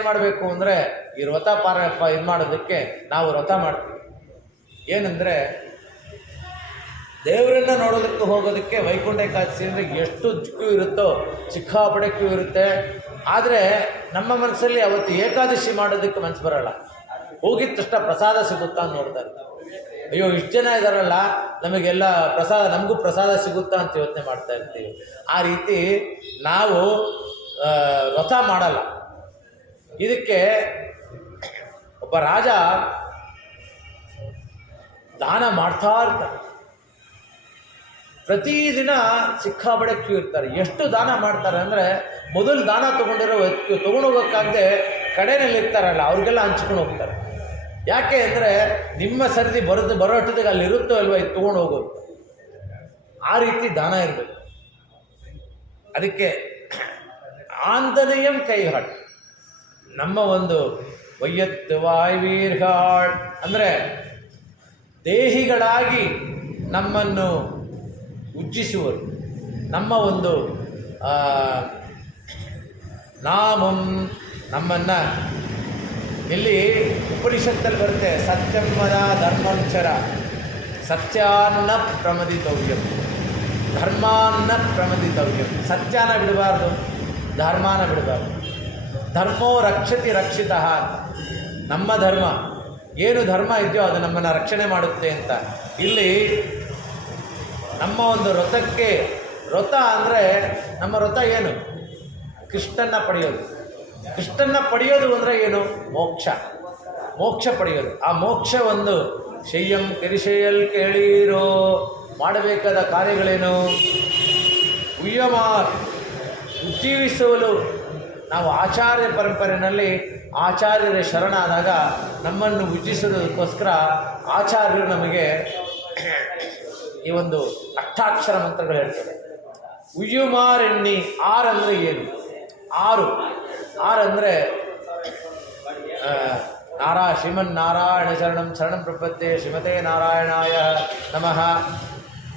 ಮಾಡಬೇಕು ಅಂದರೆ ಈ ವ್ರತ ಇದು ಮಾಡೋದಕ್ಕೆ ನಾವು ವ್ರತ ಮಾಡ್ತೀವಿ. ಏನಂದರೆ ದೇವರನ್ನು ನೋಡೋದಕ್ಕೆ ಹೋಗೋದಕ್ಕೆ ವೈಕುಂಠ ಏಕಾದಶಿ ಅಂದರೆ ಎಷ್ಟು ಕ್ಯೂ ಇರುತ್ತೋ ಸಿಕ್ಕಾಪಡೆ ಕ್ಯೂ ಇರುತ್ತೆ. ಆದರೆ ನಮ್ಮ ಮನಸ್ಸಲ್ಲಿ ಅವತ್ತು ಏಕಾದಶಿ ಮಾಡೋದಕ್ಕೆ ಮನಸ್ಸು ಬರೋಲ್ಲ. ಹೋಗಿದ ತಕ್ಷಣ ಪ್ರಸಾದ ಸಿಗುತ್ತಾ ಅಂತ ನೋಡ್ತಾರೆ. ಅಯ್ಯೋ ಇಷ್ಟು ಜನ ಇದ್ದಾರಲ್ಲ, ನಮಗೆಲ್ಲ ನಮಗೂ ಪ್ರಸಾದ ಸಿಗುತ್ತಾ ಅಂತ ಯೋಚನೆ ಮಾಡ್ತಾ ಇರ್ತೀವಿ. ಆ ರೀತಿ ನಾವು ವ್ರತ ಮಾಡಲ್ಲ. ಇದಕ್ಕೆ ಒಬ್ಬ ರಾಜ ದಾನ ಮಾಡ್ತಾ ಇರ್ತಾರೆ. ಪ್ರತಿದಿನ ಸಿಕ್ಕಾಬಡೆ ಕ್ಯೂ ಇರ್ತಾರೆ. ಎಷ್ಟು ದಾನ ಮಾಡ್ತಾರೆ ಅಂದರೆ, ಮೊದಲು ದಾನ ತೊಗೊಂಡೋಗೋಕ್ಕಾಗದೆ ಕಡೆಯಲ್ಲಿ ಇರ್ತಾರಲ್ಲ ಅವ್ರಿಗೆಲ್ಲ ಹಂಚ್ಕೊಂಡು ಹೋಗ್ತಾರೆ. ಯಾಕೆ ಅಂದರೆ ನಿಮ್ಮ ಸರದಿ ಬರೋ ಅಷ್ಟೊತ್ತಿಗೆ ಅಲ್ಲಿ ಇರುತ್ತೋ ಅಲ್ವ ಇದು ತೊಗೊಂಡು ಹೋಗೋದು. ಆ ರೀತಿ ದಾನ ಇರಬೇಕು. ಅದಕ್ಕೆ ಆಂದನೇಯಂ ಕೈಹಾಟ್, ನಮ್ಮ ಒಂದು ವೈಯತ್ತು ವಾಯುವೀರ್ಹಾಳ್ ಅಂದರೆ ದೇಹಿಗಳಾಗಿ ನಮ್ಮನ್ನು ಉಜ್ಜಿಸುವರು. ನಮ್ಮ ಒಂದು ನಮ್ಮನ್ನು ಇಲ್ಲಿ ಉಪನಿಷತ್ತಲ್ಲಿ ಬರುತ್ತೆ, ಸತ್ಯಂವದ ಧರ್ಮಂಚರ, ಸತ್ಯಾನ್ನ ಪ್ರಮದಿತವ್ಯಂ, ಧರ್ಮಾನ್ನ ಪ್ರಮದಿತವ್ಯಂ. ಸತ್ಯನ ಬಿಡಬಾರ್ದು, ಧರ್ಮನ ಬಿಡಬಾರ್ದು. ಧರ್ಮೋ ರಕ್ಷತಿ ರಕ್ಷಿತ ಅಂತ. ನಮ್ಮ ಧರ್ಮ ಏನು ಧರ್ಮ ಇದೆಯೋ ಅದು ನಮ್ಮನ್ನು ರಕ್ಷಣೆ ಮಾಡುತ್ತೆ ಅಂತ. ಇಲ್ಲಿ ನಮ್ಮ ಒಂದು ವ್ರತ ಅಂದರೆ ನಮ್ಮ ವ್ರತ ಏನು? ಕೃಷ್ಣನ್ನ ಪಡೆಯೋದು ಅಂದರೆ ಏನು? ಮೋಕ್ಷ ಪಡೆಯೋದು. ಆ ಮೋಕ್ಷ ಒಂದು ಶಯ್ಯಂ ಕೆರಿಶೆಯಲ್ ಕೇಳೀರೋ, ಮಾಡಬೇಕಾದ ಕಾರ್ಯಗಳೇನು? ಉಯ್ಯಮಾರ್, ಉಜ್ಜೀವಿಸಲು. ನಾವು ಆಚಾರ್ಯ ಪರಂಪರೆಯಲ್ಲಿ ಆಚಾರ್ಯರ ಶರಣಾದಾಗ ನಮ್ಮನ್ನು ಉಜ್ಜಿಸೋದಕ್ಕೋಸ್ಕರ ಆಚಾರ್ಯರು ನಮಗೆ ಈ ಒಂದು ಅಷ್ಟಾಕ್ಷರ ಮಂತ್ರಗಳು ಹೇಳ್ತಾರೆ. ಉಯ್ಯುಮಾರೆಣ್ಣಿ. ಅಂದರೆ ಏನು? ಅಂದರೆ ಶ್ರೀಮನ್ನಾರಾಯಣ ಶರಣಂ ಪ್ರಪದ್ಯೆ ಶ್ರೀಮತೆ ನಾರಾಯಣಾಯ ನಮಃ.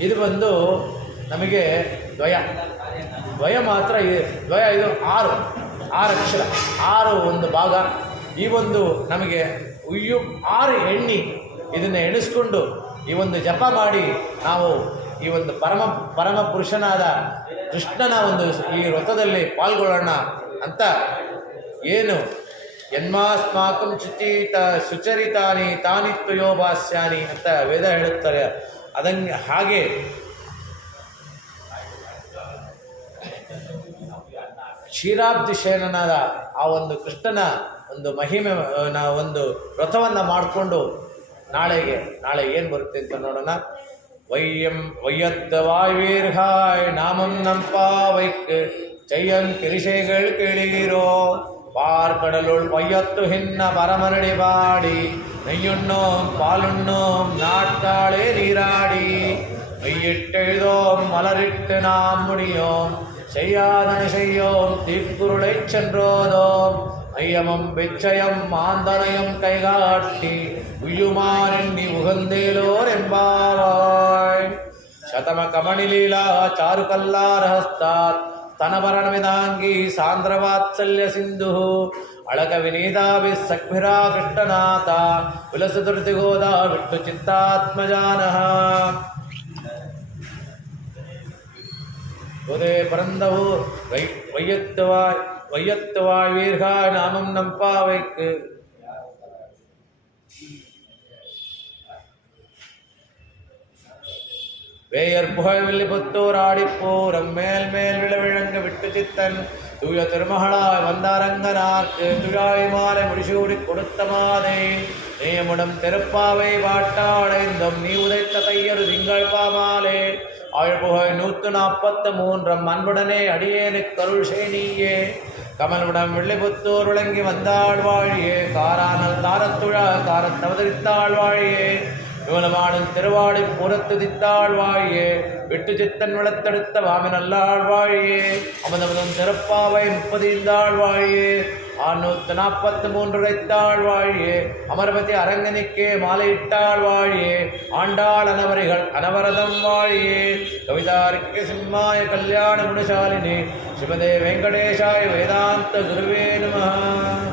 ಇದು ಬಂದು ನಮಗೆ ದ್ವಯ ಮಾತ್ರ. ಇದು 6 ಅಕ್ಷರ, 6 ಒಂದು ಭಾಗ. ಈ ಒಂದು ನಮಗೆ 6 ಎಣ್ಣಿ, ಇದನ್ನು ಎಣಿಸ್ಕೊಂಡು ಈ ಒಂದು ಜಪ ಮಾಡಿ ನಾವು ಈ ಒಂದು ಪರಮ ಪುರುಷನಾದ ಕೃಷ್ಣನ ಒಂದು ಈ ವ್ರತದಲ್ಲಿ ಪಾಲ್ಗೊಳ್ಳೋಣ ಅಂತ. ಏನು ಯನ್ಮಾಸ್ಮಾಕಂ ಸುಚರಿತಾನಿ ತಾನಿ ತ್ವಯೋಭಾಸ್ಯಾನಿ ಅಂತ ವೇದ ಹೇಳುತ್ತಾರೆ. ಹಾಗೆ ಕ್ಷೀರಾಬ್ಧಿ ಶಯನನಾದ ಆ ಒಂದು ಕೃಷ್ಣನ ಒಂದು ಮಹಿಮೆ ಒಂದು ವ್ರತವನ್ನು ಮಾಡಿಕೊಂಡು ನಾಳೆ ಏನು ಬರುತ್ತೆ ಅಂತ ನೋಡೋಣ. வையத்த வாய்வீர்காய் நாமம் நம்பாவைக்கு செய்யன் கிரிசைகள் கேளீரோ பார்க்கடலுள் வையத்து ஹின்ன பரமனடி பாடி நெய்யுண்ணோம் பாலுண்ணோம் நாட்காளே நீராடி மெய்யிட்டெழுதோம் மலரிட்டு நாம் முடியோம் செய்யாதன செய்யோம் தீக்குருளை சென்றோதோம் ஐயமம் பிச்சயம் மாந்தனயம் கைகாட்டி உய்யுமானெண்ணி உகந்தேலோர் ಎಂಬಾವಾಯ್. ಶತಮ ಕಮಣಿಲೀಲಾ ಚಾರುಕಲ್ಲಾರಹಸ್ತಾತ್ ಸ್ತನಭರಣವಿದಾಂಗಿ ಸಾಂದ್ರವಾತ್ಸಲ್ಯ ಸಿಂಧು ಅಳಕ ವಿನೀತಾಭಿ ಸಕ್ಭಿರಾ ಕೃಷ್ಣನಾಥ ವಿಲಸದುರ್ತಿಗೋದಾ ವಿಟ್ಟು ಚಿತ್ತಾತ್ಮಜಾನಃ. உதய பிறந்தவோ வையத்துவாய் வீர்காய் நாமம் நம்பாவைக்கு வேயர் புகழ் வில்லிபுத்தூர் ஆடிப்போரம் மேல் விழவிழங்க விட்டு சித்தன் தூய திருமகளாய் வந்தாரங்கனார்க்கு துழாய் மாலை முடிசூடி கொடுத்த மாதை நேயமுடம் திருப்பாவை வாட்டாடைந்தம் நீ உதைத்த தையரு திங்கள் பாமாலே ஆழ்புகை 143 அன்புடனே அடியேனுக்கு கருள் செய்யே. கமல்விடம் வில்லிபுத்தூர் விளங்கி வந்தாள் வாழியே, காரானல் தாரத்துழா காரத்தவதரித்தாள் வாழியே. விமலமாடும் திருவாடி புறத்துதித்தாள் வாழியே விட்டு சித்தன் வளத்தெடுத்த வாமி நல்லாள் வாழியே அமதமதம் திறப்பாவை 35 வாழியே 643 உரைத்தாள் வாழியே அமர்பதி அரங்கனிக்கே மாலையிட்டாள் வாழியே ஆண்டாள் அனவரதம் வாழியே கவிதார்க்கிக சிம்மாய கல்யாண குணசாலினி ஸ்ரீமதே வெங்கடேஷாய வேதாந்த குருவே நமः.